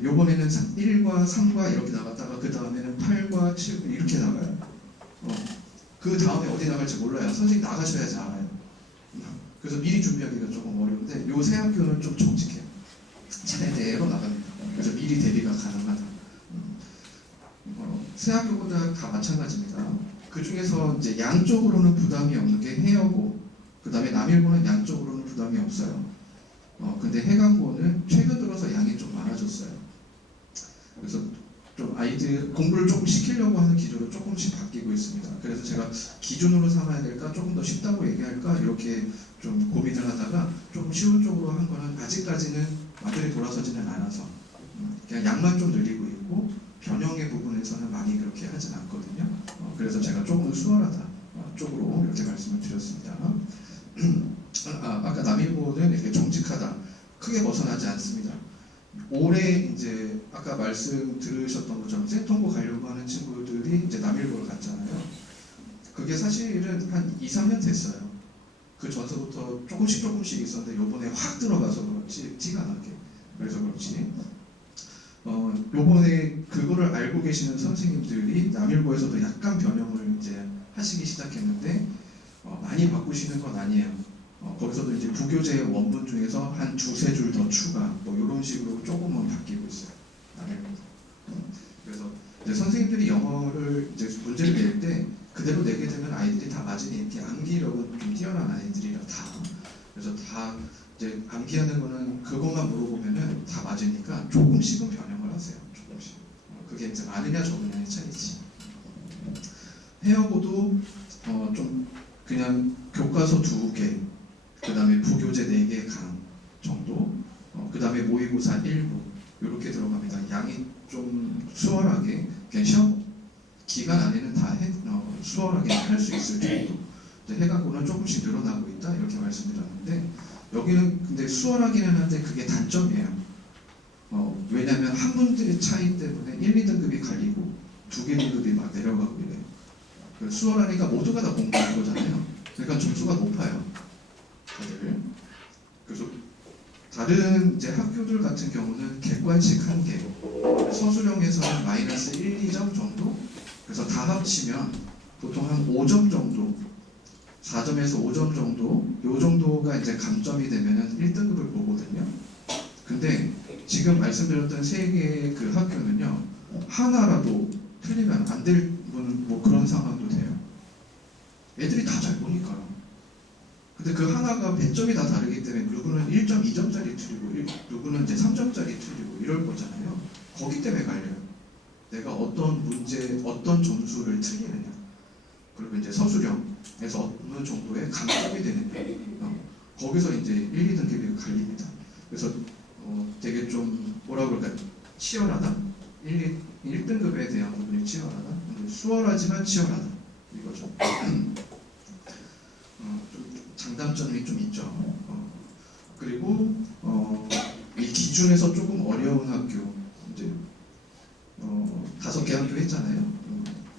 요번에는 1과 3과 이렇게 나갔다가 그 다음에는 8과 7 이렇게 나가요. 그 다음에 어디 나갈지 몰라요. 선생님 나가셔야지 알아요. 그래서 미리 준비하기가 조금 어려운데 요 세 학교는 좀 정직해요. 차례대로 나갑니다. 그래서 미리 대비가 가능하다. 세 학교보다 다 마찬가지입니다. 그 중에서 이제 양쪽으로는 부담이 없는 게 해여고, 그 다음에 남일고는 양쪽으로는 부담이 없어요. 근데 해강고는 최근 들어서 양이 좀 많아졌어요. 그래서 좀 아이들 공부를 조금 시키려고 하는 기조로 조금씩 바뀌고 있습니다. 그래서 제가 기준으로 삼아야 될까, 조금 더 쉽다고 얘기할까 이렇게 좀 고민을 하다가 조금 쉬운 쪽으로 한 거는 아직까지는 완전히 돌아서지는 않아서 그냥 양만 좀 늘리고 있고 변형의 부분에서는 많이 그렇게 하진 않거든요. 그래서 제가 조금 수월하다 쪽으로 이렇게 말씀을 드렸습니다. 아까 남일고는 이렇게 정직하다, 크게 벗어나지 않습니다. 올해 이제 아까 말씀 들으셨던 것처럼 센텀고 가려고 하는 친구들이 이제 남일고를 갔잖아요. 그게 사실은 한 2, 3년 됐어요. 그 전서부터 조금씩 있었는데 요번에 확 들어가서 그렇지 티가 나게. 그래서 그렇지. 요번에 그거를 알고 계시는 선생님들이 남일고에서도 약간 변형을 이제 하시기 시작했는데 많이 바꾸시는 건 아니에요. 거기서도 이제 부교재 원문 중에서 한 두세 줄 더 추가, 뭐 이런 식으로 조금은 바뀌고 있어요. 남일고. 그래서 이제 선생님들이 영어를 이제 문제를 낼 때 그대로 내게 되면 아이들이 다 맞으니 이렇게 암기력은 좀 뛰어난 아이들이라 다. 그래서 다 이제 암기하는 거는 그것만 물어보면은 다 맞으니까 조금씩은 변형을 하세요. 조금씩. 그게 이제 많으냐 적으냐의 차이지. 해여고도 좀 그냥 교과서 2개, 그 다음에 부교재 4개 강 정도, 그 다음에 모의고사 1부 이렇게 들어갑니다. 양이 좀 수월하게 그냥 시험 기간 안에는 다 수월하게 할 수 있을 정도. 해강고는 조금씩 늘어나고 있다 이렇게 말씀드렸는데 여기는 근데 수월하기는 한데 그게 단점이에요. 왜냐하면 한 문제의 차이 때문에 1, 2등급이 갈리고 2개 등급이 막 내려가고 이래요. 수월하니까 모두가 다 공부하는 거잖아요. 그러니까 점수가 높아요. 다들. 그래서 다른 이제 학교들 같은 경우는 객관식 1개, 서술형에서는 마이너스 1, 2점 정도. 그래서 다 합치면 보통 한 5점 정도, 4점에서 5점 정도, 요 정도가 이제 감점이 되면은 1등급을 보거든요. 근데 지금 말씀드렸던 3개의 그 학교는요, 하나라도 틀리면 안 될 분은 뭐 그런 상황도 돼요. 애들이 다 잘 보니까요. 근데 그 하나가 배점이 다 다르기 때문에 누구는 1.2점짜리 틀리고 누구는 이제 3점짜리 틀리고 이럴 거잖아요. 거기 때문에 갈려요. 내가 어떤 문제, 어떤 점수를 틀리느냐, 그리고 이제 서술형에서 어느 정도의 감점이 되느냐, 거기서 이제 1, 2등급이 갈립니다. 그래서 되게 좀 뭐라 그럴까요? 치열하다? 1등급에 대한 부분이 치열하다? 수월하지만 치열하다 이거죠. 좀 장단점이 좀 있죠. 그리고 이 기준에서 조금 어려운 학교, 이제 5개 학교 했잖아요.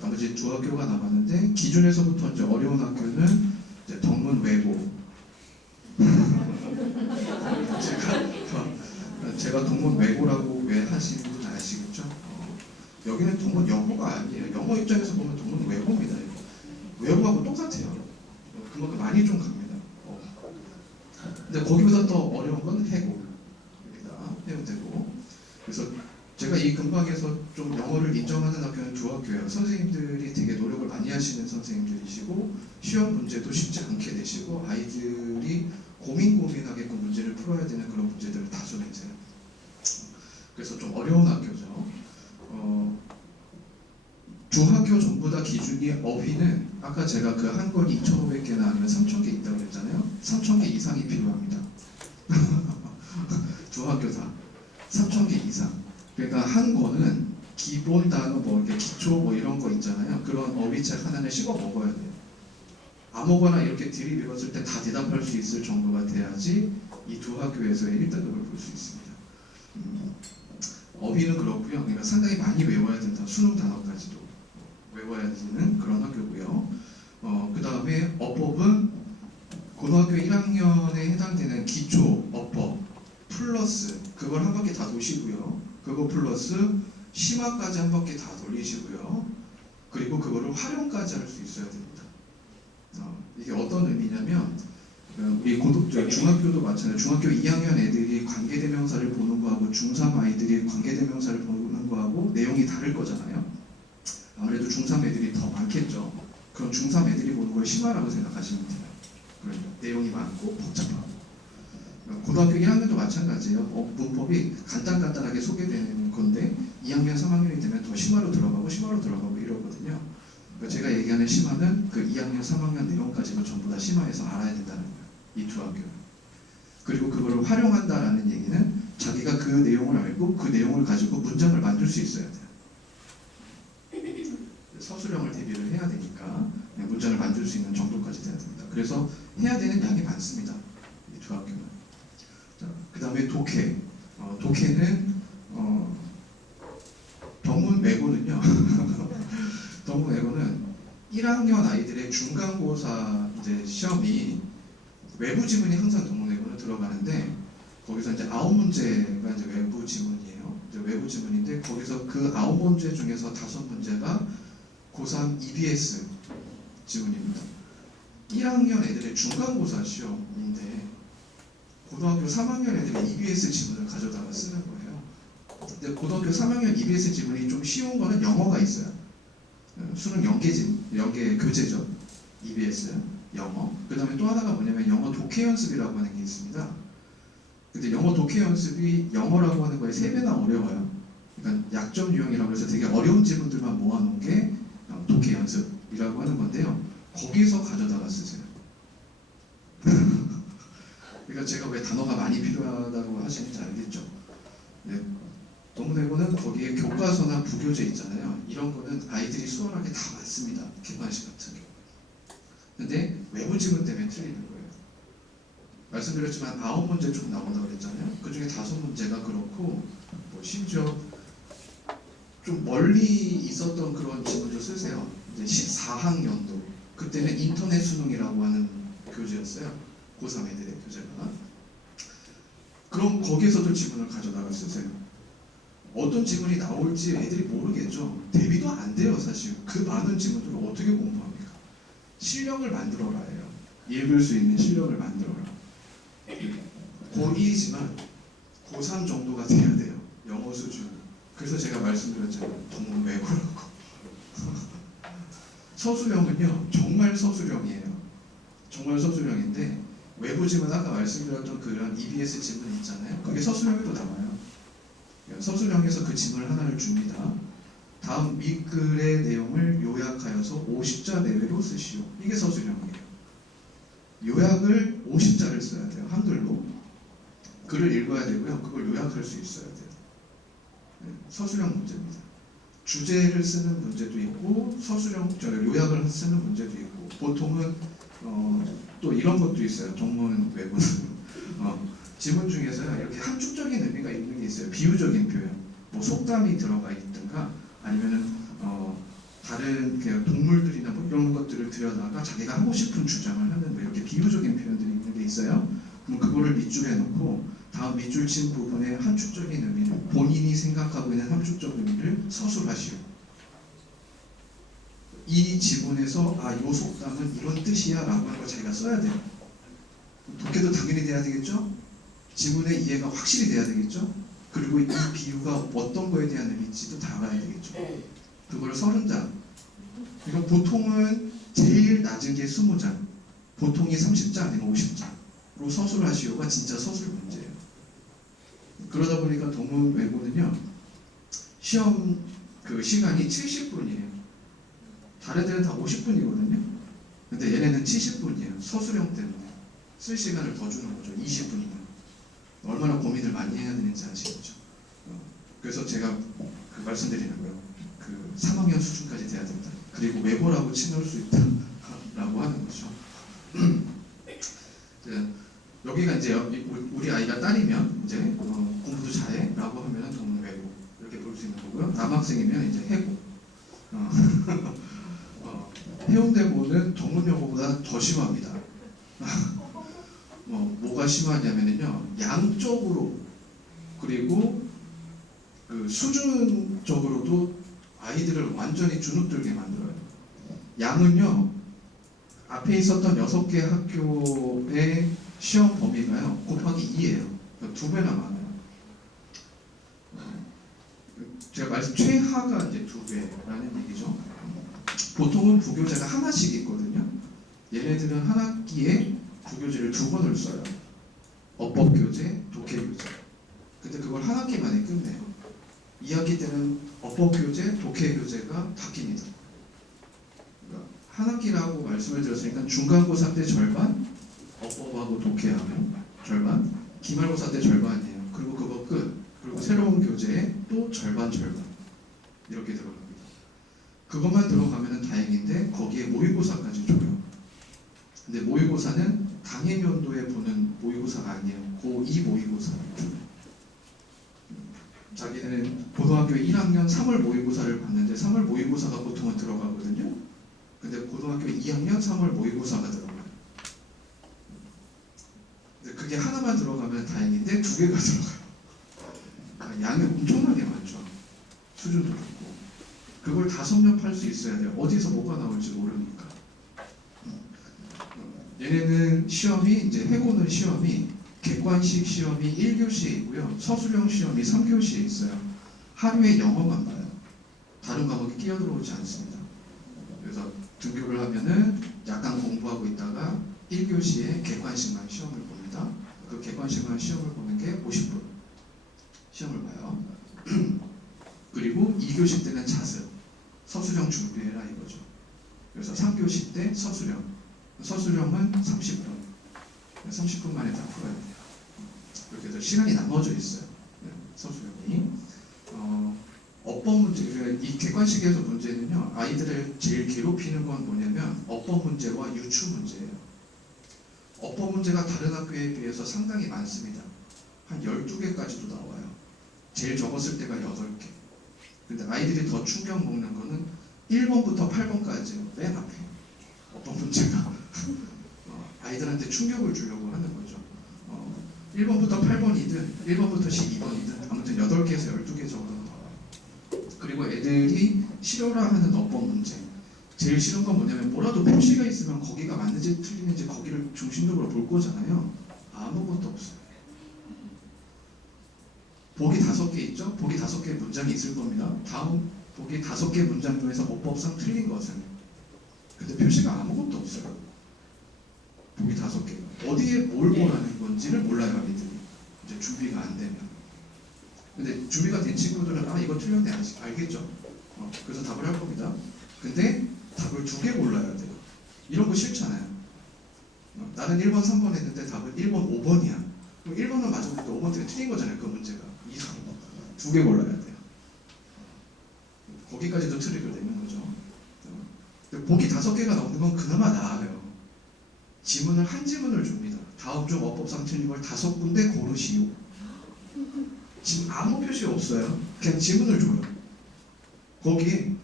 나머지 2학교가 남았는데 기준에서부터 이제 어려운 학교는 이제 덕문 외고. 제가 덕문 외고라고 왜 하시는 분 아시겠죠? 여기는 덕문 영어가 아니에요. 영어 입장에서 보면 덕문 외고입니다. 외고하고 똑같아요. 그만큼 많이 좀 갑니다. 근데 거기보다 더 어려운 건 해고입니다. 해고되고. 그래서 제가 이 근방에서 좀 영어를 인정하는 학교는 2학교예요. 선생님들이 되게 노력을 많이 하시는 선생님들이시고 시험 문제도 쉽지 않게 내시고 아이들이 고민하게끔 문제를 풀어야 되는 그런 문제들을 다소 내세요. 그래서 좀 어려운 학교죠. 2학교 전부 다 기준이 어휘는 아까 제가 그 한 권이 2,500개나 아니면 3,000개 있다고 그랬잖아요. 3,000개 이상이 필요합니다. 2학교 다 3,000개 이상. 그러니까 한 권은 기본 단어 뭐 이렇게 기초 뭐 이런 거 있잖아요. 그런 어휘책 하나는 씹어 먹어야 돼요. 아무거나 이렇게 들이밀었을 때 다 대답할 수 있을 정도가 돼야지 이 두 학교에서의 1등급을 볼 수 있습니다. 어휘는 그렇고요. 그러니까 상당히 많이 외워야 된다. 수능 단어까지도 외워야 되는 그런 학교고요. 그 다음에 어법은 고등학교 1학년에 해당되는 기초 어법 플러스 그걸 한 바퀴 다 도시고요. 그거 플러스 심화까지 한 바퀴 다 돌리시고요. 그리고 그거를 활용까지 할 수 있어야 됩니다. 이게 어떤 의미냐면 우리 중학교도 마찬가지로 중학교 2학년 애들이 관계대명사를 보는 거하고 중3 아이들이 관계대명사를 보는 거하고 내용이 다를 거잖아요. 아무래도 중3 애들이 더 많겠죠. 그럼 중3 애들이 보는 걸 심화라고 생각하시면 돼요. 그러니까 내용이 많고 복잡하고. 고등학교 1학년도 마찬가지예요. 문법이 간단하게 소개되는 건데 2학년, 3학년이 되면 더 심화로 들어가고 이러거든요. 그러니까 제가 얘기하는 심화는 그 2학년, 3학년 내용까지도 전부 다 심화해서 알아야 된다는 거예요. 이 두 학교는. 그리고 그거를 활용한다라는 얘기는 자기가 그 내용을 알고 그 내용을 가지고 문장을 만들 수 있어야 돼요. 서술형을 대비를 해야 되니까 문장을 만들 수 있는 정도까지 돼야 됩니다. 그래서 해야 되는 양이 많습니다. 이 두 학교는. 그 다음에 독해. 독해는 동문 외고는요. 동문 외고는 1학년 아이들의 중간고사 이제 시험이 외부 지문이 항상 동문 외고는 들어가는데 거기서 이제 9문제가 이제 외부 지문이에요. 이제 외부 지문인데 거기서 그 9문제 중에서 5문제가 고3 EBS 지문입니다. 1학년 애들의 중간고사 시험인데 고등학교 3학년 애들의 EBS 지문을 가져다가 쓰는 거예요. 근데 고등학교 3학년 EBS 지문이 좀 쉬운 거는 영어가 있어요. 수능 연계 교재죠. EBS 영어. 그 다음에 또 하나가 뭐냐면 영어 독해 연습이라고 하는 게 있습니다. 근데 영어 독해 연습이 영어라고 하는 거에 3배나 어려워요. 그러니까 약점 유형이라고 해서 되게 어려운 지문들만 모아놓은 게 독해 연습이라고 하는 건데요. 거기서 가져다가 쓰세요. 그러니까 제가 왜 단어가 많이 필요하다고 하시는지 알겠죠? 네. 동문외고는 거기에 교과서나 부교재 있잖아요. 이런 거는 아이들이 수월하게 다 맞습니다. 객관식 같은 경우. 근데 외부 지문 때문에 틀리는 거예요. 말씀드렸지만 9문제 쭉 나온다고 그랬잖아요. 그 중에 5문제가 그렇고 뭐 심지어 좀 멀리 있었던 그런 지문도 쓰세요. 이제 14학년도 그때는 인터넷 수능이라고 하는 교재였어요. 고3 애들의 교재가. 그럼 거기에서도 지문을 가져다가 쓰세요. 어떤 지문이 나올지 애들이 모르겠죠. 대비도 안 돼요. 사실 그 많은 지문들을 어떻게 공부합니까? 실력을 만들어라 해요. 읽을 수 있는 실력을 만들어라. 고1이지만 고3 정도가 돼야 돼요. 영어 수준. 그래서 제가 말씀드렸잖아요. 동문 외고라고. 서술형은요. 정말 서술형이에요. 정말 서술형인데 외부 지문 아까 말씀드렸던 그런 EBS 지문 있잖아요. 그게 서술형에도 나와요. 서술형에서 그 지문을 하나를 줍니다. 다음 밑글의 내용을 요약하여서 50자 내외로 쓰시오. 이게 서술형이에요. 요약을 50자를 써야 돼요. 한글로. 글을 읽어야 되고요. 그걸 요약할 수 있어야 돼요. 서술형 문제입니다. 주제를 쓰는 문제도 있고 요약을 쓰는 문제도 있고 보통은 또 이런 것도 있어요. 동문 외고는 지문 중에서요 이렇게 함축적인 의미가 있는 게 있어요. 비유적인 표현, 뭐 속담이 들어가 있든가 아니면은 다른 그냥 동물들이나 뭐 이런 것들을 들여다가 자기가 하고 싶은 주장을 하는 뭐 이렇게 비유적인 표현들이 있는 게 있어요. 그럼 그거를 밑줄에 놓고 다음 밑줄 친 부분의 함축적인 의미를 본인이 생각하고 있는 함축적 의미를 서술하시오. 이 지문에서 이 속담은 이런 뜻이야 라고 하는 걸 자기가 써야 돼요. 독해도 당연히 돼야 되겠죠? 지문의 이해가 확실히 돼야 되겠죠? 그리고 이 비유가 어떤 거에 대한 의미인지도 다 알아야 되겠죠? 그걸 30장. 그러니까 보통은 제일 낮은 게 20장, 보통이 30장 아니면 50장로 서술하시오가 진짜 서술 문제예요. 그러다 보니까 동문 외고는요 시험 그 시간이 70분이에요. 다른 데는 다 50분이거든요. 근데 얘네는 70분이에요. 서술형 때문에 쓸 시간을 더 주는 거죠. 20분이면. 얼마나 고민을 많이 해야 되는지 아시겠죠? 그래서 제가 말씀드리는 거예요. 그 3학년 수준까지 돼야 된다. 그리고 외고라고 치놓을 수 있다라고 하는 거죠. 여기가 이제 우리 아이가 딸이면 이제 공부도 잘해라고 하면은 동외고 이렇게 볼 수 있는 거고요. 남학생이면 이제 해고. 해운대고는 동문여고보다 더 심합니다. 뭐가 심하냐면요, 양적으로 그리고 그 수준적으로도 아이들을 완전히 주눅들게 만들어요. 양은요, 앞에 있었던 6개 학교의 시험 범위가요 곱하기 2예요. 2배나 많아요. 제가 말씀 최하가 이제 2배라는 얘기죠. 보통은 부교재가 하나씩 있거든요. 얘네들은 한 학기에 부교재를 2번을 써요. 어법교재, 독해교재. 근데 그걸 한 학기 만에 끝내요. 2학기 때는 어법교재, 독해교재가 바뀝니다. 그러니까 한 학기라고 말씀을 드렸으니까 중간고사 때 절반, 어법하고 독해하고 절반, 기말고사 때 절반이에요. 그리고 그거 끝. 그리고 새로운 교재에 또 절반 이렇게 들어갑니다. 그것만 들어가면 다행인데 거기에 모의고사까지 줘요. 근데 모의고사는 당해년도에 보는 모의고사가 아니에요. 고2 모의고사를 줘요. 자기는 고등학교 1학년 3월 모의고사를 봤는데 3월 모의고사가 보통은 들어가거든요. 근데 고등학교 2학년 3월 모의고사가 들어가요. 근데 그게 하나만 들어가면 다행인데 2개가 들어가요. 양이 엄청나게 많죠. 수준도 좋고. 그걸 다 섭렵할 수 있어야 돼요. 어디서 뭐가 나올지 모르니까. 얘네는 시험이 이제 해고는 시험이 객관식 시험이 1교시에 있고요. 서술형 시험이 3교시에 있어요. 하루에 영어만 봐요. 다른 과목이 끼어들어오지 않습니다. 그래서 등교를 하면은 약간 공부하고 있다가 1교시에 객관식만 시험을 봅니다. 그 객관식만 시험을 보는 게 50분 시험을 봐요. 그리고 2교시 때는 자습, 서술형 준비해라 이거죠. 그래서 3교시 때 서술형은 30분 만에 다 풀어야 돼요. 이렇게 해서 시간이 나눠져 있어요. 서술형이. 어법 문제, 이 객관식에서 문제는요, 아이들을 제일 괴롭히는 건 뭐냐면 어법 문제와 유추 문제예요. 어법 문제가 다른 학교에 비해서 상당히 많습니다. 한 12개까지도 나와요. 제일 적었을 때가 8개. 근데 아이들이 더 충격 먹는 거는 1번부터 8번까지요. 맨 앞에. 어법 문제가. 아이들한테 충격을 주려고 하는 거죠. 1번부터 8번이든 1번부터 12번이든 아무튼 8개에서 12개 정도 나와요. 그리고 애들이 싫어라 하는 어법 문제. 제일 싫은 건 뭐냐면 뭐라도 표시가 있으면 거기가 맞는지 틀리는지 거기를 중심적으로 볼 거잖아요. 아무것도 없어요. 보기 5개 있죠? 보기 5개 문장이 있을 겁니다. 다음 보기 5개 문장 중에서 어법상 틀린 것은. 근데 표시가 아무것도 없어요. 보기 5개. 어디에 뭘 보라는 건지를 몰라요, 아이들이. 이제 준비가 안 되면. 근데 준비가 된 친구들은 이거 틀렸네 알겠죠? 그래서 답을 할 겁니다. 근데 답을 2개 골라야 돼요. 이런 거 싫잖아요. 나는 1번, 3번 했는데 답은 1번, 5번이야. 그럼 1번은 맞았는데 5번 때문에 틀린 거잖아요, 그 문제가. 2개 골라야 돼요. 거기까지도 트릭을 내는 거죠. 근데 보기 5개가 나오는 건 그나마 나아요. 지문을 한 지문을 줍니다. 다음 중 어법상 틀린 걸 5군데 고르시오. 지금 아무 표시 없어요. 그냥 지문을 줘요. 거기에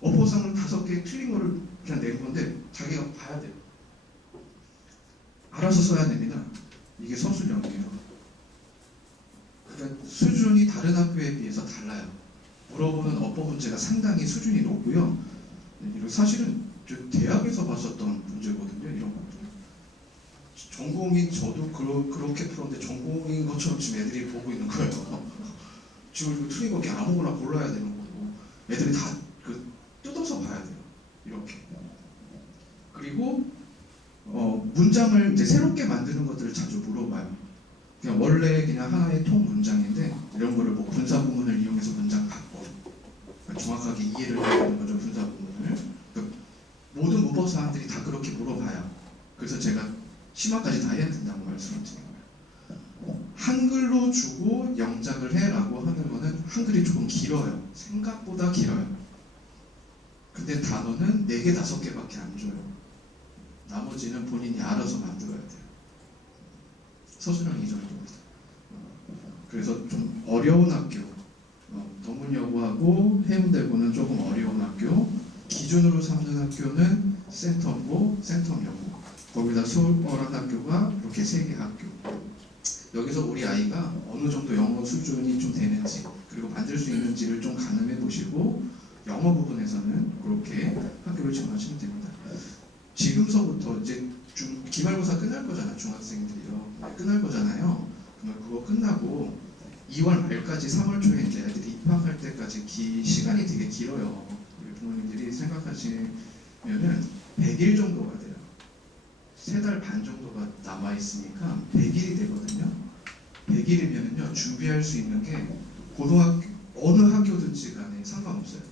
어법상을 5개 틀린 거를 그냥 낸 건데 자기가 봐야 돼요. 알아서 써야 됩니다. 이게 서술형이에요. 그러니까 수준이 다른 학교에 비해서 달라요. 물어보는 어법 문제가 상당히 수준이 높고요. 사실은 대학에서 봤었던 문제거든요. 이런 것들. 전공인 저도 그렇게 풀었는데 전공인 것처럼 지금 애들이 보고 있는 거예요. 지금 이거 틀린 거 그냥 아무거나 골라야 되는 거고 애들이 다 뜯어서 봐야 돼요. 이렇게. 그리고 문장을 이제 새롭게 만드는 것들을 자주 물어봐요. 그냥 원래 그냥 하나의 통 문장인데 이런 거를 뭐 분사 구문을 이용해서 문장 바꿔. 그러니까 정확하게 이해를 해야 되는 거죠. 분사 구문을. 그러니까 모든 문법 사람들이 다 그렇게 물어봐요. 그래서 제가 심화까지 다 해야 된다고 말씀을 드린 거예요. 한글로 주고 영작을 해라고 하는 거는 한글이 조금 길어요. 생각보다 길어요. 근데 단어는 4개, 5개밖에 안 줘요. 나머지는 본인이 알아서 만들어야 돼요. 서술형 이 정도입니다. 그래서 좀 어려운 학교, 동문여고하고 해운대고는 조금 어려운 학교, 기준으로 삼는 학교는 센텀고, 센텀여고, 거기다 서울어란학교가 이렇게 3개 학교. 여기서 우리 아이가 어느 정도 영어 수준이 좀 되는지, 그리고 만들 수 있는지를 좀 가늠해 보시고, 영어 부분에서는 그렇게 학교를 지원하시면 됩니다. 지금서부터 이제 기말고사 끝날 거잖아요. 중학생들이요. 끝날 거잖아요. 그러면 그거 끝나고 2월 말까지 3월 초에 이제 애들이 입학할 때까지 시간이 되게 길어요. 우리 부모님들이 생각하시면은 100일 정도가 돼요. 3달 반 정도가 남아 있으니까 100일이 되거든요. 100일이면은요 준비할 수 있는 게 고등학교 어느 학교든지 간에 상관없어요.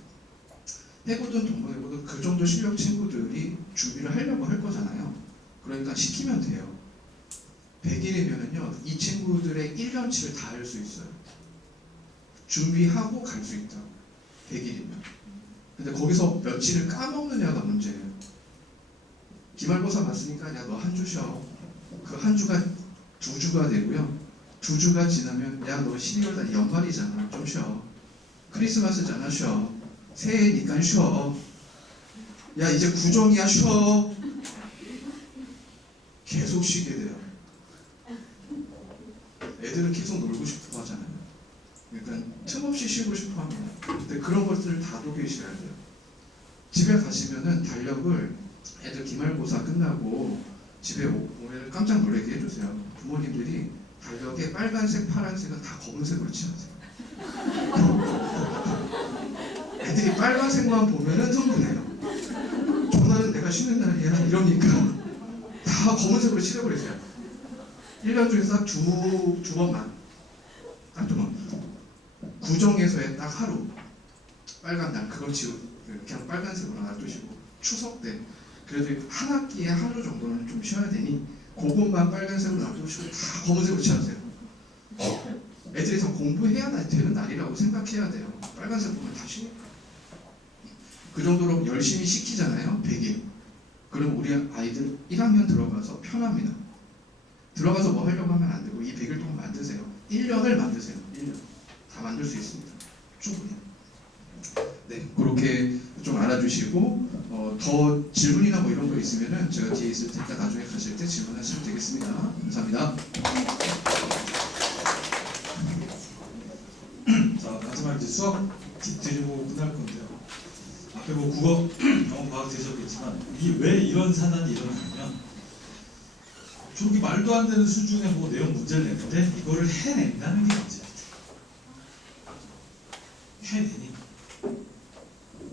해고든 동문해고든 그 정도 실력 친구들이 준비를 하려고 할 거잖아요. 그러니까 시키면 돼요. 100일이면은요 이 친구들의 1년치를 다 할 수 있어요. 준비하고 갈 수 있다. 100일이면. 근데 거기서 며칠을 까먹느냐가 문제예요. 기말고사 봤으니까 야 너 한 주 쉬어. 그 한 주가 2주가 되고요. 2주가 지나면 야 너 12월달 연말이잖아. 좀 쉬어. 크리스마스잖아. 쉬어. 새해니까 쉬어. 야 이제 구정이야. 쉬어. 계속 쉬게 돼요. 애들은 계속 놀고 싶어 하잖아요. 그러니까 틈없이 쉬고 싶어 합니다. 근데 그런 것들을 다독이셔야 돼요. 집에 가시면은 달력을 애들 기말고사 끝나고 집에 오면 깜짝 놀라게 해주세요. 부모님들이 달력에 빨간색, 파란색은 다 검은색으로 칠하세요. 애들이 빨간색만 보면은 흥분해요. 전날은 내가 쉬는 날이야 이러니까 다 검은색으로 칠해버리세요. 1년 중에서 딱 두 번만, 딱 2번. 구정에서의 딱 하루 빨간 날 그걸 지우고 그냥 빨간색으로 놔두시고 추석 때 그래도 한 학기에 하루 정도는 좀 쉬어야 되니 그것만 빨간색으로 놔두시고 다 검은색으로 칠하세요. 애들이 다 공부해야 되는 날이라고 생각해야 돼요. 빨간색 보면 다 쉬니까. 그 정도로 열심히 시키잖아요. 100일. 그럼 우리 아이들 1학년 들어가서 편합니다. 들어가서 뭐 하려고 하면 안 되고 이 100일 동안 만드세요. 1년을 만드세요. 1년. 다 만들 수 있습니다. 충분히. 네, 그렇게 좀 알아주시고 더 질문이나 뭐 이런 거 있으면은 제가 뒤에 있을 테니까 나중에 가실 때 질문하시면 되겠습니다. 감사합니다. 자, 마지막 이제 수학 드리고 끝날 건데요. 앞에 뭐 국어, 영어, 과학 되셨겠지만 왜 이런 사단이 일어나냐면 저렇게 말도 안 되는 수준의 뭐 내용 문제를 냈는데 이거를 해낸다는 게 문제입니다. 해내니까.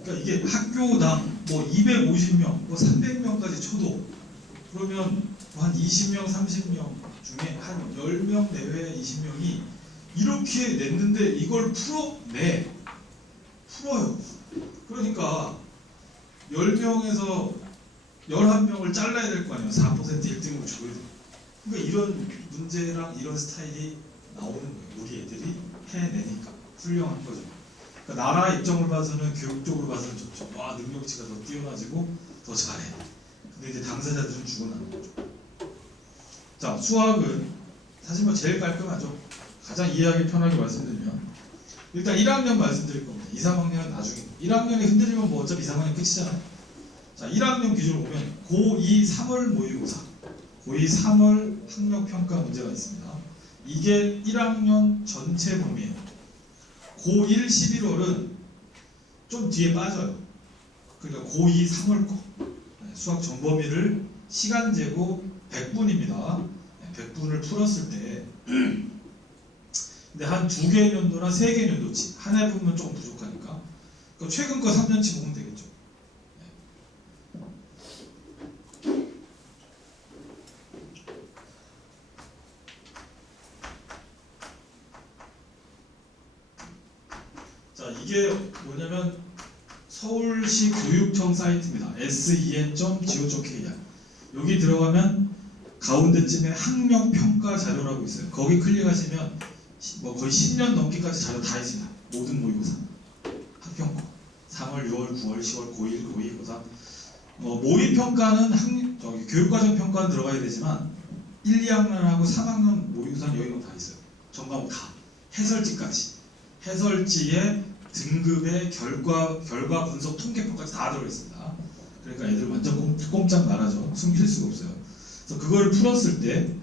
그러니까 이게 학교당 뭐 250명, 뭐 300명까지 쳐도 그러면 한 20명, 30명 중에 한 10명 내외 20명이 이렇게 냈는데 이걸 풀어요. 그러니까 10명에서 11명을 잘라야 될 거 아니에요. 4% 1등으로 줘야 돼요. 그러니까 이런 문제랑 이런 스타일이 나오는 거예요. 우리 애들이 해내니까 훌륭한 거죠. 그러니까 나라 입장으로 봐서는 교육적으로 봐서는 좋죠. 와, 능력치가 더 뛰어나지고 더 잘해. 근데 이제 당사자들은 죽어나는 거죠. 자, 수학은 사실 뭐 제일 깔끔하죠. 가장 이해하기 편하게 말씀드리면 일단 1학년 말씀드릴 겁니다. 2, 3학년은 나중에 1학년이 흔들리면 뭐 어차피 2, 3학년 끝이잖아요. 자, 1학년 기준으로 보면 고2, 3월 모의고사, 고2, 3월 학력평가 문제가 있습니다. 이게 1학년 전체 범위예요. 고1, 11월은 좀 뒤에 빠져요. 그러니까 고2, 3월 거 수학 전 범위를 시간 재고 100분입니다. 100분을 풀었을 때 근데 한 2개 년도나 3개 년도치 한 해 보면 조금 부족하니까 최근 거 3년치 보면 되겠죠. 자, 이게 뭐냐면 서울시 교육청 사이트입니다. sen.go.kr 여기 들어가면 가운데쯤에 학력평가 자료라고 있어요. 거기 클릭하시면 뭐 거의 10년 넘게까지 자료 다 있습니다. 모든 모의고사, 학평가, 3월, 6월, 9월, 10월, 고1, 고2, 고3 모의 평가는 교육과정 평가는 들어가야 되지만 1, 2학년하고 3학년 모의고사는 여기가 다 있어요. 전과목 다. 해설지까지. 해설지에 등급의 결과 분석 통계표까지 다 들어있습니다. 그러니까 애들 완전 꼼짝 말아죠. 숨길 수가 없어요. 그래서 그걸 풀었을 때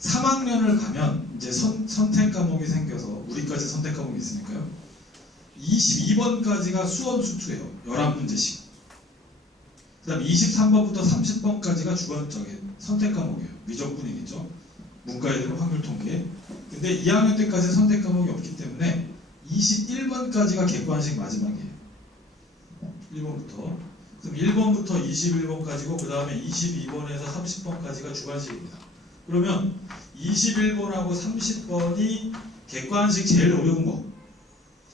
3학년을 가면 이제 선택 과목이 생겨서 우리까지 선택 과목이 있으니까요. 22번까지가 수원 수투예요. 11문제씩. 그 다음 23번부터 30번까지가 선택 과목이에요. 미적분이겠죠. 문과 애들은 확률 통계. 근데 2학년 때까지 선택 과목이 없기 때문에 21번까지가 객관식 마지막이에요. 1번부터. 그럼 1번부터 21번까지고 그 다음에 22번에서 30번까지가 주관식입니다. 그러면 21번하고 30번이 객관식 제일 어려운 거.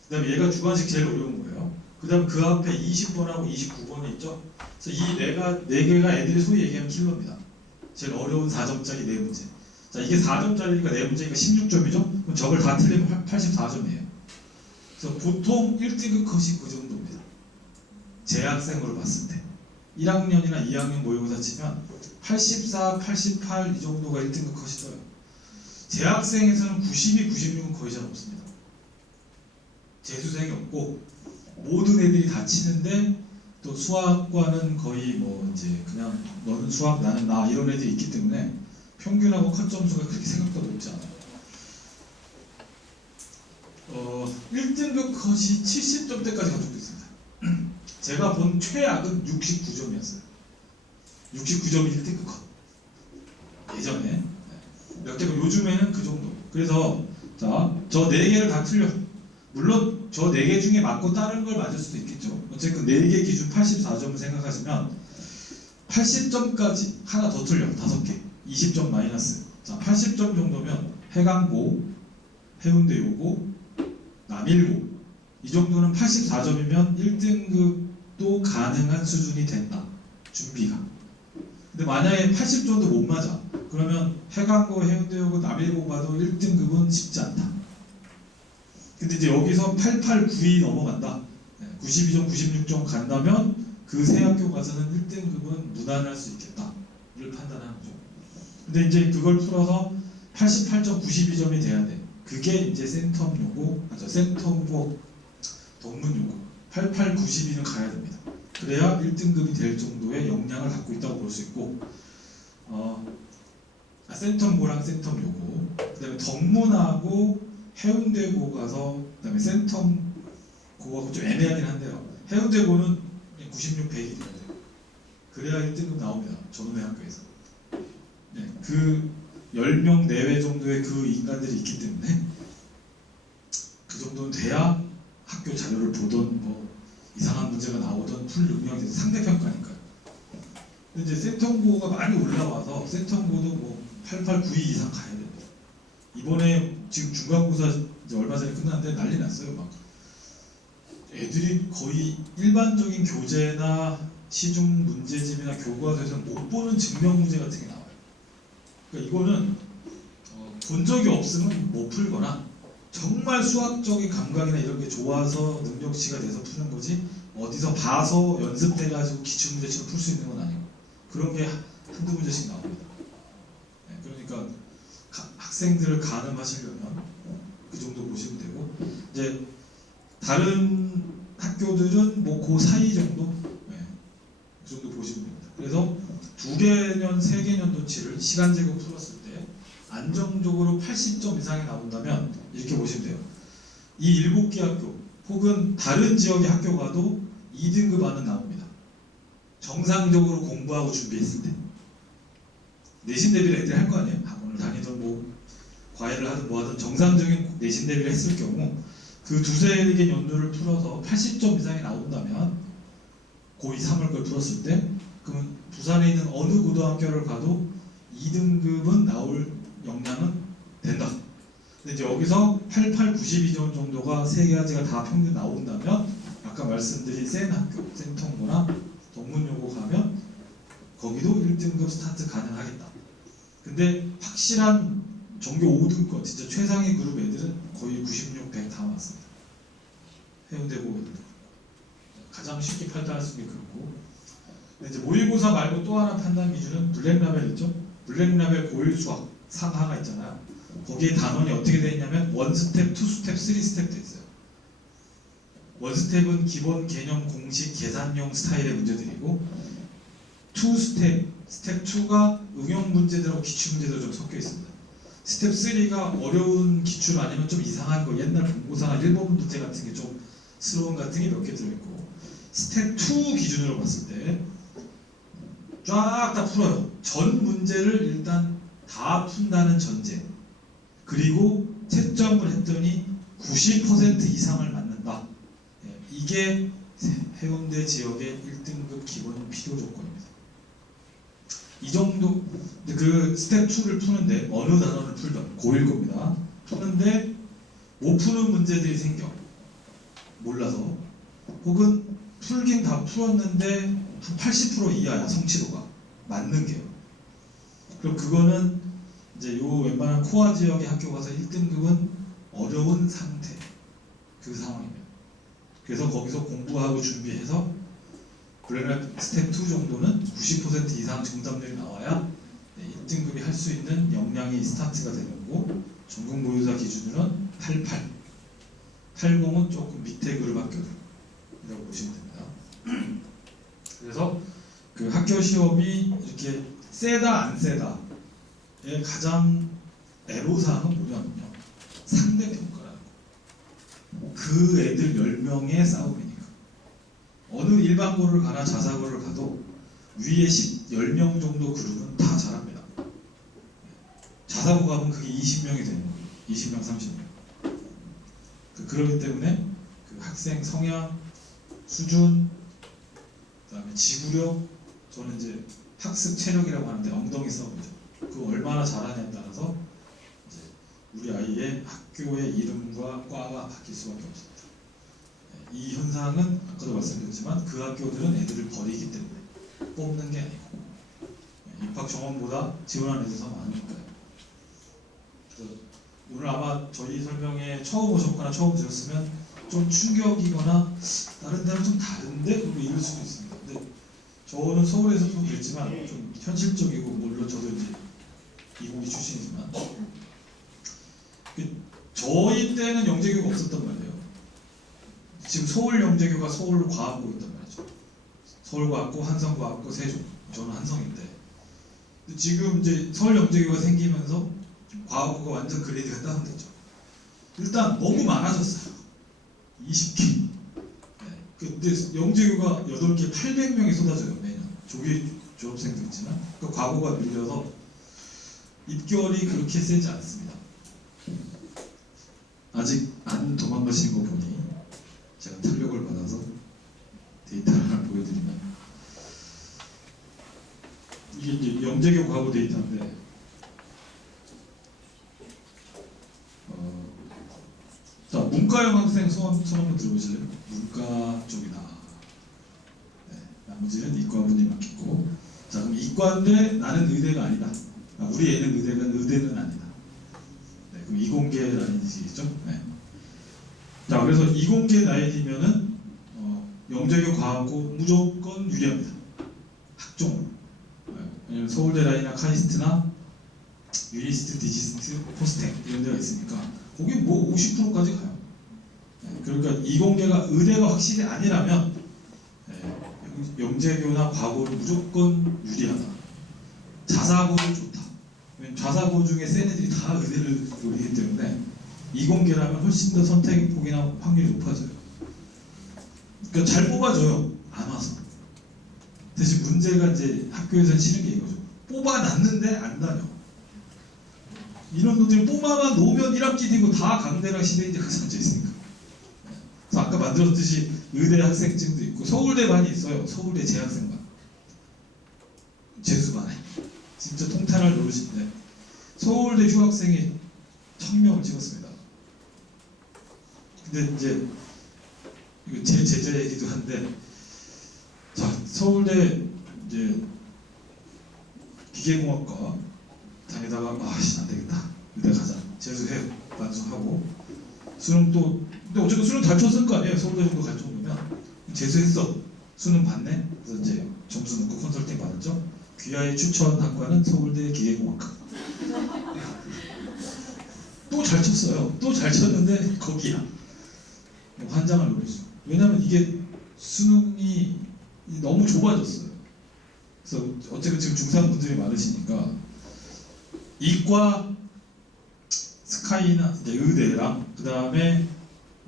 그 다음에 얘가 주관식 제일 어려운 거예요. 그 다음 그 앞에 20번하고 29번이 있죠. 그래서 이 네 개가 애들이 소위 얘기하면 킬러입니다. 제일 어려운 4점짜리 4문제. 자, 이게 4점짜리니까 4문제니까 16점이죠? 그럼 저걸 다 틀리면 84점이에요. 그래서 보통 1등급 컷이 그 정도입니다. 재학생으로 봤을 때. 1학년이나 2학년 모의고사 치면 84, 88 이 정도가 1등급 컷이 떠요. 재학생에서는 92, 96은 거의 잘 없습니다. 재수생이 없고 모든 애들이 다 치는데 또 수학과는 거의 이제 그냥 너는 수학 나는 나 이런 애들이 있기 때문에 평균하고 컷 점수가 그렇게 생각보다 높지 않아요. 1등급 컷이 70점대까지 가져도 있습니다. 제가 본 최악은 69점이었어요. 69점이 1등급 컷. 예전에. 몇 개가 요즘에는 그 정도. 그래서 자, 저 4개를 다 틀려. 물론 저 4개 중에 맞고 다른 걸 맞을 수도 있겠죠. 어쨌든 4개 기준 84점을 생각하시면 80점까지 하나 더 틀려. 5개. 20점 마이너스. 자, 80점 정도면 해강고, 해운대요고, 남일고 이 정도는 84점이면 1등급도 가능한 수준이 된다. 준비가. 근데 만약에 80점도 못 맞아. 그러면 해강고, 해운대요고, 남일고 봐도 1등급은 쉽지 않다. 근데 이제 여기서 88, 92 넘어간다. 92점, 96점 간다면 그 세 학교 가서는 1등급은 무난할 수 있겠다를 판단하는 거죠. 근데 이제 그걸 풀어서 88점, 92점이 돼야 돼. 그게 이제 센텀 요고, 센텀고 동문 요고. 88, 92는 가야 됩니다. 그래야 1등급이 될 정도의 역량을 갖고 있다고 볼 수 있고, 센텀고랑 센텀 요고, 그 다음에 덕문하고 해운대고 가서, 그 다음에 센텀고하고 좀 애매하긴 한데요. 해운대고는 96, 100이 돼야 돼요. 그래야 1등급 나옵니다. 저놈의 학교에서. 네, 그 10명 내외 정도의 그 인간들이 있기 때문에 그 정도는 돼야 학교 자료를 보던 이상한 문제가 나오던 풀 능력이 상대평가니까요. 근데 이제 센텀고가 많이 올라와서 센텀고도 88, 92 이상 가야 됩니다. 이번에 지금 중간고사 이제 얼마 전에 끝났는데 난리 났어요. 막 애들이 거의 일반적인 교재나 시중 문제집이나 교과서에서 못 보는 증명 문제 같은 게 나와요. 그러니까 이거는 본 적이 없으면 못 풀거나 정말 수학적인 감각이나 이런 게 좋아서 능력치가 돼서 푸는 거지 어디서 봐서 연습돼가지고 기출문제처럼 풀 수 있는 건 아니고 그런 게 한두 문제씩 나옵니다. 네, 그러니까 학생들을 가늠하시려면 그 정도 보시면 되고 이제 다른 학교들은 그 사이 정도 그 정도 보시면 됩니다. 그래서 2개년, 3개년도치를 시간 제곱 풀었을 때 안정적으로 80점 이상이 나온다면 이렇게 보시면 돼요. 이 7개 학교 혹은 다른 지역의 학교 가도 2등급 안은 나옵니다. 정상적으로 공부하고 준비했을 때 내신 대비를 애들이 할 거 아니에요. 학원을 다니든 과외를 하든 하든 정상적인 내신 대비를 했을 경우 그 2-3개 연도를 풀어서 80점 이상이 나온다면 고2, 3월 걸 풀었을 때 그러면 부산에 있는 어느 고등학교를 가도 2등급은 나올 역량은 된다. 근데 이제 여기서 88, 92점 정도가 3가지가 다 평균 나온다면 아까 말씀드린 센 학교, 센텀고나 동문여고 가면 거기도 1등급 스타트 가능하겠다. 근데 확실한 전교 5등급 진짜 최상위 그룹 애들은 거의 96, 100 다 맞습니다. 해운대고 애들도 가장 쉽게 판단할 수 있는 게 그렇고, 근데 이제 모의고사 말고 또 하나 판단 기준은 블랙라벨 있죠? 블랙라벨 고일 수학 상하가 있잖아요. 거기에 단원이 어떻게 되어 있냐면 원스텝, 투스텝, 쓰리스텝 돼 있어요. 원스텝은 기본 개념 공식 계산용 스타일의 문제들이고, 투스텝, 스텝 2가 응용 문제들하고 기출 문제들 좀 섞여 있습니다. 스텝 3가 어려운 기출 아니면 좀 이상한 거, 옛날 본고사나 일본 문제 같은 게 좀 스러운 같은 게 몇 개 들어있고, 스텝 2 기준으로 봤을 때 쫙 다 풀어요. 전 문제를 일단 다 푼다는 전제, 그리고 채점을 했더니 90% 이상을 맞는다. 이게 해운대 지역의 1등급 기본 필요 조건입니다. 이 정도, 그 스텝 2를 푸는데 어느 단원을 풀던 고1 겁니다. 푸는데 못 푸는 문제들이 생겨. 몰라서. 혹은 풀긴 다 풀었는데 한 80% 이하야, 성취도가. 맞는 게요. 그럼 그거는 이제 요 웬만한 코어 지역의 학교 가서 1등급은 어려운 상태. 그 상황입니다. 그래서 거기서 공부하고 준비해서 블랙라벨 스텝 2 정도는 90% 이상 정답률이 나와야 1등급이 할 수 있는 역량이 스타트가 되는 거고, 전국 모의고사 기준으로는 88, 80은 조금 밑에 그룹 학교들이라고 보시면 됩니다. 그래서 그 학교 시험이 이렇게 세다 안 세다의 가장 애로사항은 뭐냐면요, 상대평가라는 거. 그 애들 10명의 싸움이니까. 어느 일반고를 가나 자사고를 가도 위에 10명 정도 그룹은 다 잘합니다. 자사고 가면 그게 20명이 되는 거예요. 20명, 30명. 그러기 때문에 그 학생 성향, 수준, 그다음에 지구력, 저는 이제 학습 체력이라고 하는데 엉덩이 싸움이죠. 그 얼마나 잘하냐에 따라서 이제 우리 아이의 학교의 이름과 과가 바뀔 수밖에 없습니다. 이 현상은 아까도 말씀드렸지만 그 학교들은 애들을 버리기 때문에 뽑는 게 아니고 입학 정원보다 지원하는 애들이 더 많으니까요. 그래서 오늘 아마 저희 설명에 처음 오셨거나 처음 들었으면 좀 충격이거나 다른 데랑 좀 다른데? 뭐 이럴 수도 있습니다. 근데 저는 서울에서도 그랬지만 좀 현실적이고, 물론 저도 이제 이공계 출신이지만 저희 때는 영재교가 없었단 말이에요. 지금 서울 영재교가 서울 과학고 있단 말이죠. 서울과학고, 한성과학고, 세종. 저는 한성인데, 근데 지금 이제 서울 영재교가 생기면서 과학고가 완전 그레이드가 다운됐죠. 일단 너무 많아졌어요. 20기. 근데 영재교가 8개 800명이 쏟아져요, 매년. 조기 졸업생도 있지만. 그 과거가 밀려서 입결이 그렇게 세지 않습니다. 아직 안 도망가신 거 보니 제가 탄력을 받아서 데이터를 하나 보여드리면, 이게 이제 영재교 과거 데이터인데, 자, 문과형 학생 손 한번 들어보실래요? 문과 쪽이다. 네, 나머지는 이과분이 맡겼고, 자, 그럼 이과인데 나는 의대가 아니다. 우리 애는 의대는 아니다. 네, 그럼 이공계라는 뜻이겠죠? 네. 자, 그래서 이공계 나이디면은 영재교 과학고 무조건 유리합니다. 학종. 왜냐면 서울대 라인이나 카이스트나 유니스트, 디지스트, 포스텍 이런 데가 있으니까 거기 뭐 50%까지 가요. 그러니까 이공계가 의대가 확실히 아니라면 영재교나 과고는 무조건 유리하다. 자사고도 좋다. 왜냐면 자사고 중에 센 애들이 다 의대를 노리기 때문에 이공계라면 훨씬 더 선택 폭이나 확률이 높아져요. 그러니까 잘 뽑아줘요. 안 와서. 대신 문제가 이제 학교에서는 치는 게 이거죠. 뽑아놨는데 안 다녀. 이런 놈들이 뽑아만 놓으면 1학기 되고 다 강대랑 시대인데 그 산재 있으니까. 그래서 아까 만들었듯이 의대 학생증도 있고, 서울대반이 있어요. 서울대 재학생반. 재수반에. 진짜 통탄할 노릇인데 서울대 휴학생이 1000명을 찍었습니다. 근데 이제 이거 제 제자 얘기도 한데, 자, 서울대 이제 기계공학과 다니다가 안 되겠다, 의대 가자, 재수해 반수하고 수능 또, 근데 어쨌든 수능 잘 쳤을 거 아니에요. 서울대 정도 갈 정도면 재수했어. 수능 봤네. 그래서 이제 점수 넣고 컨설팅 받았죠. 귀하의 추천 학과는 서울대 기계공학과. 또 잘 쳤어요. 또 잘 쳤는데 거기야. 환장을 노렸죠. 왜냐면 이게 수능이 너무 좁아졌어요. 그래서 어쨌든 지금 중3 분들이 많으시니까 이과 스카이나 이제 의대랑 그 다음에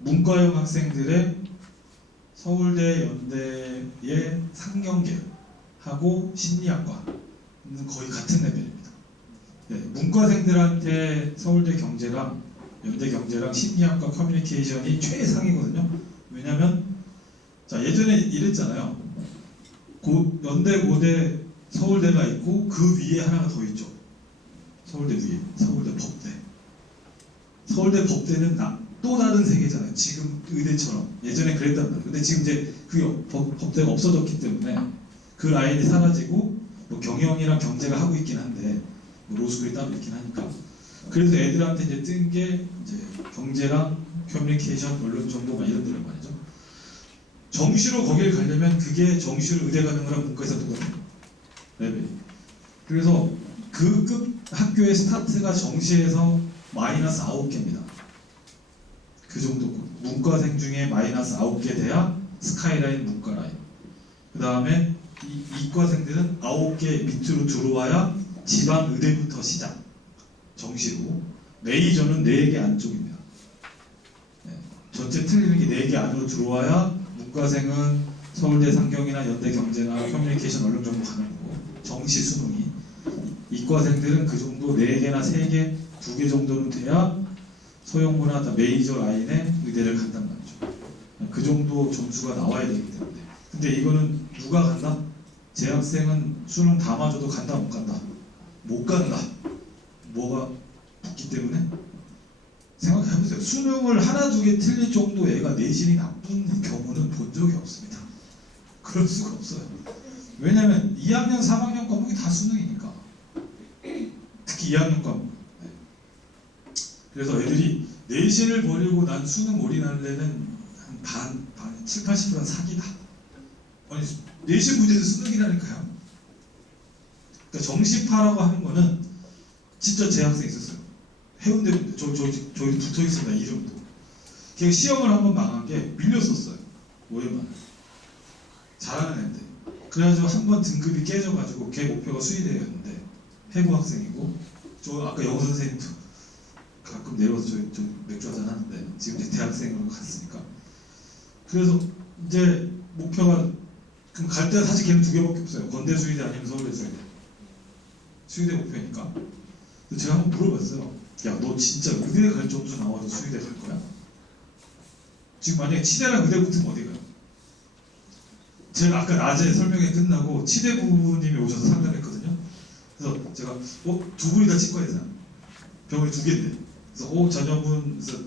문과형 학생들의 서울대, 연대의 상경계하고 심리학과는 거의 같은 레벨입니다. 네, 문과생들한테 서울대 경제랑 연대 경제랑 심리학과 커뮤니케이션이 최상이거든요. 왜냐면 자 예전에 이랬잖아요. 연대, 고대, 서울대가 있고 그 위에 하나가 더 있죠. 서울대 위에, 서울대 법대. 서울대 법대는 또 다른 세계잖아요. 지금 의대처럼 예전에 그랬단 말이에요. 근데 지금 이제 그 법대가 없어졌기 때문에 그 라인이 사라지고 뭐 경영이랑 경제가 하고 있긴 한데 뭐 로스쿨이 따로 있긴 하니까 그래서 애들한테 이제 뜬 게 이제 경제랑 커뮤니케이션, 언론 정보 막 이런 데란 말이죠. 정시로 거길 가려면 그게 정시로 의대 가는 거랑 문과에서 똑같아요. 레벨이. 그래서 그 급 학교의 스타트가 정시에서 마이너스 9개입니다. 그 정도고 문과생 중에 마이너스 9개 돼야 스카이라인 문과라인. 그 다음에 이과생들은 9개 밑으로 들어와야 지방 의대부터 시작. 정시로. 메이저는 4개 안쪽입니다. 네. 전체 틀리는 게 4개 안으로 들어와야 문과생은 서울대 상경이나 연대 경제나 커뮤니케이션 언론 정보 가는 거고 정시 수능이 이과생들은 그 정도 4개나 3개, 2개 정도는 돼야 소형고나 메이저 라인에 의대를 간단 말이죠. 그 정도 점수가 나와야 되기 때문에. 근데 이거는 누가 간다? 재학생은 수능 다 맞아도 간다 못 간다? 못 간다. 뭐가 붙기 때문에? 생각해보세요. 수능을 하나 두 개 틀릴 정도 애가 내신이 나쁜 경우는 본 적이 없습니다. 그럴 수가 없어요. 왜냐면 2학년, 3학년 과목이 다 수능이니까. 특히 2학년 과목. 네. 그래서 애들이 내신을 버리고 난 수능 올인할래는 한 7, 80%는 사기다. 아니 내신 문제도 수능이라니까요. 그러니까 정시파라고 하는 거는 진짜 제 학생 있었어요. 해운대 저희 붙어 있습니다. 이름도. 걔가 시험을 한번 망한 게 밀렸었어요. 오해만. 잘하는 애인데. 그래가지고 한번 등급이 깨져가지고 걔 목표가 수의대였는데 해부 학생이고 저 아까 영어 선생님도 가끔 내려와서 저 맥주 한잔 하는데 지금 이제 대학생으로 갔으니까 그래서 이제 목표가 그럼 갈 때는 사실 걔는 2개밖에 없어요. 건대 수의대 아니면 서울대 수의대. 수의대 목표니까. 그래서 제가 한번 물어봤어요. 야, 너 진짜 의대 갈 점수 나와도 수의대 갈 거야? 지금 만약에 치대랑 의대 붙으면 어디 가요? 제가 아까 낮에 설명회 끝나고 치대 부부님이 오셔서 상담했거든요. 그래서 제가 두 분이 다 치과의사. 병원이 2개인데. 그래서 자녀분 그래서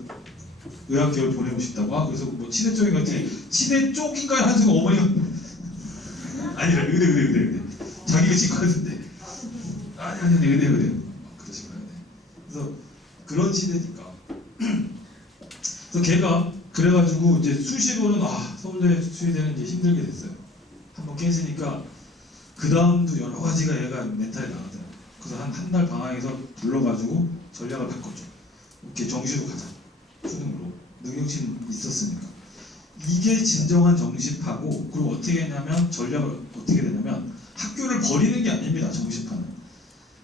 의학계열 보내고 싶다고. 그래서 뭐 치대 쪽인 것 같아. 치대 쪽인가요? 하는 순간 어머니가 아니라 의대. 자기가 치과의사인데. 아니 의대. 그러시거든요. 그래서 그런 시대니까. 그래서 걔가 그래가지고 이제 수시로는 서울대 수의대는 이제 힘들게 됐어요. 한번 깨지니까 그 다음도 여러 가지가 얘가 멘탈이 나가더라고요. 그래서 한 달 방학에서 불러가지고 전략을 바꿨죠. 이렇게 정시로 가자. 수능으로. 능력치 있었으니까. 이게 진정한 정시파고 그리고 어떻게 했냐면 전략을 어떻게 되냐면 학교를 버리는 게 아닙니다. 정시파는.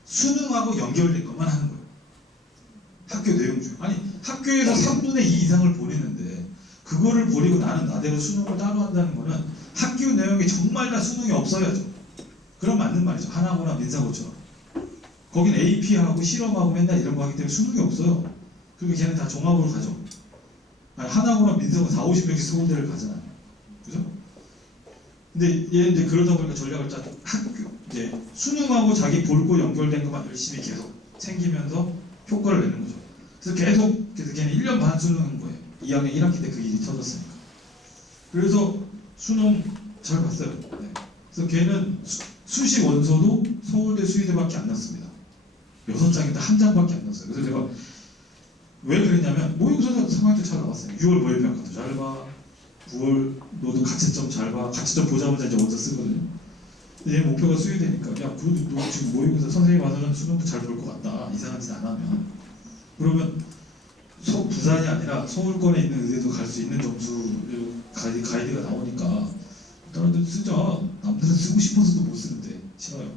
수능하고 연결된 것만 하는 거예요. 학교 내용 중. 아니 학교에서 3분의 2 이상을 보내는데 그거를 버리고 나는 나대로 수능을 따로 한다는 거는 학교 내용이 정말 다 수능이 없어야죠. 그럼 맞는 말이죠. 하나고나 민사고처럼. 거긴 AP하고 실험하고 맨날 이런 거 하기 때문에 수능이 없어요. 그리고 걔는 다 종합으로 가죠. 아니, 하나고나 민사고 4, 50명씩 서울대를 가잖아요. 그죠? 근데 얘는 이제 그러다 보니까 전략을 짜도 학교 이제 수능하고 자기 볼 거 연결된 것만 열심히 계속 챙기면서 효과를 내는 거죠. 그래서 걔는 1년 반 수능한 거예요. 2학년 1학기 때 그 일이 터졌으니까. 그래서 수능 잘 봤어요. 네. 그래서 걔는 수시 원서도 서울대 수의대밖에 안 났습니다. 6장인데 1장밖에 안 났어요. 그래서 제가 왜 그랬냐면 모의고사 3학년 때 잘 나왔어요. 6월 모의평가도 잘 봐. 9월 너도 가채점 잘 봐. 가채점 보자마자 이제 원서 쓰거든요. 근데 얘 목표가 수의되니까 야 그래도 너 지금 모의고사 선생님 와서는 수능도 잘 볼 것 같다. 이상한 짓 안 하면. 그러면 부산이 아니라 서울권에 있는 의대도 갈 수 있는 점수 가이드가 나오니까 일단은 쓰자. 남들은 쓰고 싶어서도 못 쓰는데 싫어요.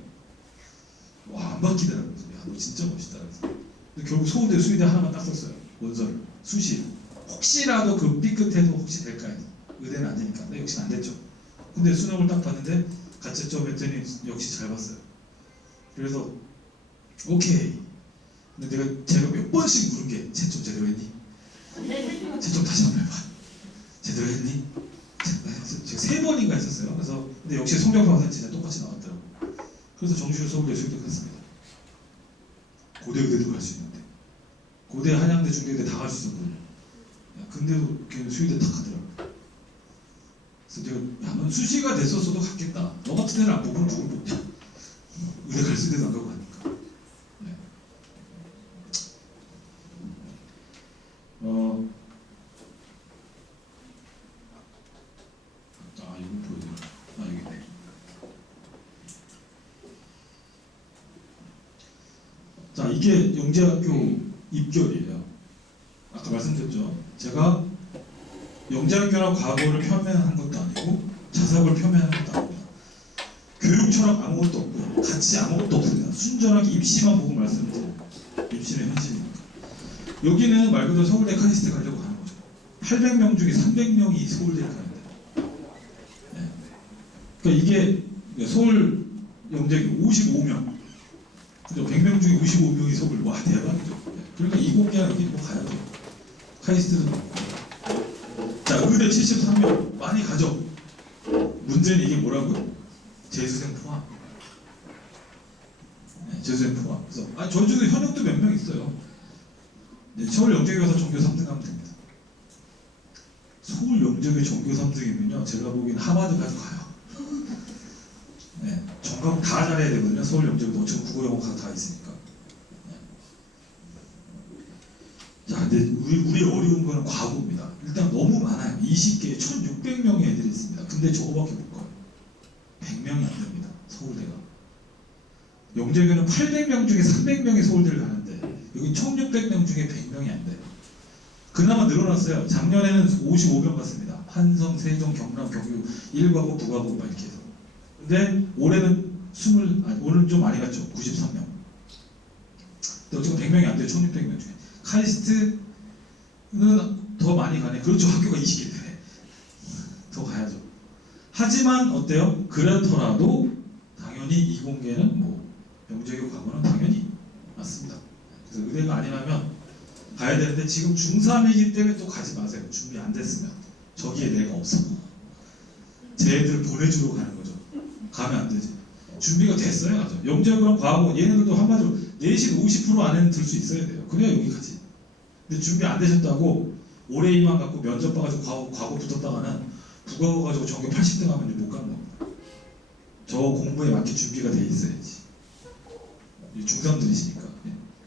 와 안 바뀌더라고요. 야너 진짜 멋있다. 그래서. 근데 결국 서울대 수의대 하나만 딱 썼어요. 원서를 수시. 혹시라도 그 삐끗해도 혹시 될까 해서 의대는 안 되니까. 근데 역시 안 됐죠. 근데 수능을 딱 봤는데 가채점 했더니 역시 잘 봤어요. 그래서 오케이. 근데 제가 몇 번씩 물은 게 채점 제대로 했니? 채점 다시 한번 해봐. 제대로 했니? 제가 3번인가 했었어요. 그래서 근데 역시 성적 평가는 진짜 똑같이 나왔더라고요. 그래서 정시로 서울대 수의대 갔습니다. 고대 의대도 갈 수 있는데 고대 한양대 중대대 다 갈 수 있었거든요. 근데도 걔는 수의대 탁 하더라고요. 그래서 제가 야넌 수시가 됐었어도 갔겠다. 너 같은 애는 안 보고 누굴 뽑냐. 의대 갈 수대도 안 가고 하니까. 네. 이거 보여드려. 여기네. 자, 이게 영재학교 입결이에요. 아까 말씀드렸죠. 제가 영재학교랑 과거를 폄훼한 것도 아니고 자사고를 폄훼한 것도 아닙니다. 교육 철학 아무것도 없고 가치 아무것도 없습니다. 순전하게 입시만 보고 말씀드려요. 입시는 현실이니까. 여기는 말 그대로 서울대 카이스트 가려고 가는 거죠. 800명 중에 300명이 서울대를 가는데. 네. 그러니까 이게 서울 영재학교 55명. 그죠? 100명 중에 55명이 서울. 와 대박이죠. 네. 그러니까 이공계는 여기 뭐 가야죠. 카이스트도 있고. 자, 의대 73명 많이 가죠. 문제는 이게 뭐라고요? 재수생 포함. 네, 재수생 포함. 그래서 저희 중에 현역도 몇 명 있어요. 네, 서울 영재교에 가서 전교 3등 하면 됩니다. 서울 영재교 전교 3등이면요, 제가 보기엔 하버드까지 가요. 네, 전과목 다 잘해야 되거든요. 서울 영재교도 어차피 국어 영어 다 있으니까. 자, 근데 우리 어려운 거는 과거입니다. 일단 너무 많아요. 20개, 1600명의 애들이 있습니다. 근데 저거밖에 못 가요. 100명이 안 됩니다. 서울대가. 영재교는 800명 중에 300명이 서울대를 가는데 여기 1600명 중에 100명이 안 돼요. 그나마 늘어났어요. 작년에는 55명 갔습니다. 한성, 세종, 경남, 경유 1과고, 9과고 막 이렇게 해서. 근데 올해는 오늘 좀 많이 갔죠. 93명. 근데 어쨌든 100명이 안 돼요. 1600명 중에. 카이스트는 더 많이 가네. 그렇죠. 학교가 20개인데 더 가야죠. 하지만 어때요? 그렇더라도 당연히 이공계는 뭐 영재교 과거는 당연히 맞습니다. 그래서 의대가 아니라면 가야 되는데 지금 중3이기 때문에 또 가지 마세요. 준비 안 됐으면 저기에 내가 없어. 제 애들 보내주러 가는 거죠. 가면 안 되지. 준비가 됐어야 가죠. 영재교랑 과거 얘네들도 한마디로 내신 50% 안에는 들 수 있어야 돼요. 그래야 여기 가지. 근데 준비 안 되셨다고 올해 이만 갖고 면접 봐가지고 과거 붙었다가는 국어 가지고 전교 80등 하면 못 가는 겁니다. 저 공부에 맞게 준비가 돼 있어야지. 중3들이시니까.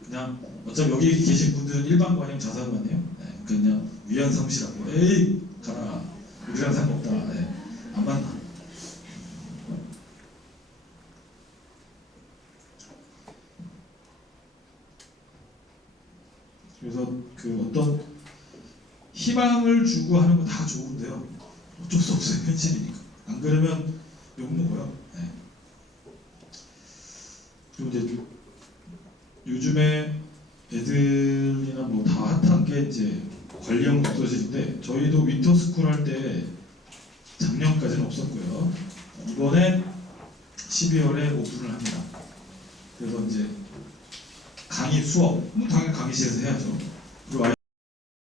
그냥 어차피 여기 계신 분들은 일반관이면 자사관이에요. 네, 그냥 위안 삼시라고. 에이 가라. 우리랑 상관없다. 네, 안 만나. 그래서 그 어떤 희망을 주고 하는 건 다 좋은데요. 어쩔 수 없어요. 현실이니까. 안 그러면 욕먹어요. 네. 그리고 이제 요즘에 애들이나 뭐 다 핫한 게 이제 관리형 독서실인데 저희도 윈터스쿨 할 때 작년까지는 없었고요. 이번에 12월에 오픈을 합니다. 그래서 이제 강의 수업, 당연히 강의실에서 해야죠.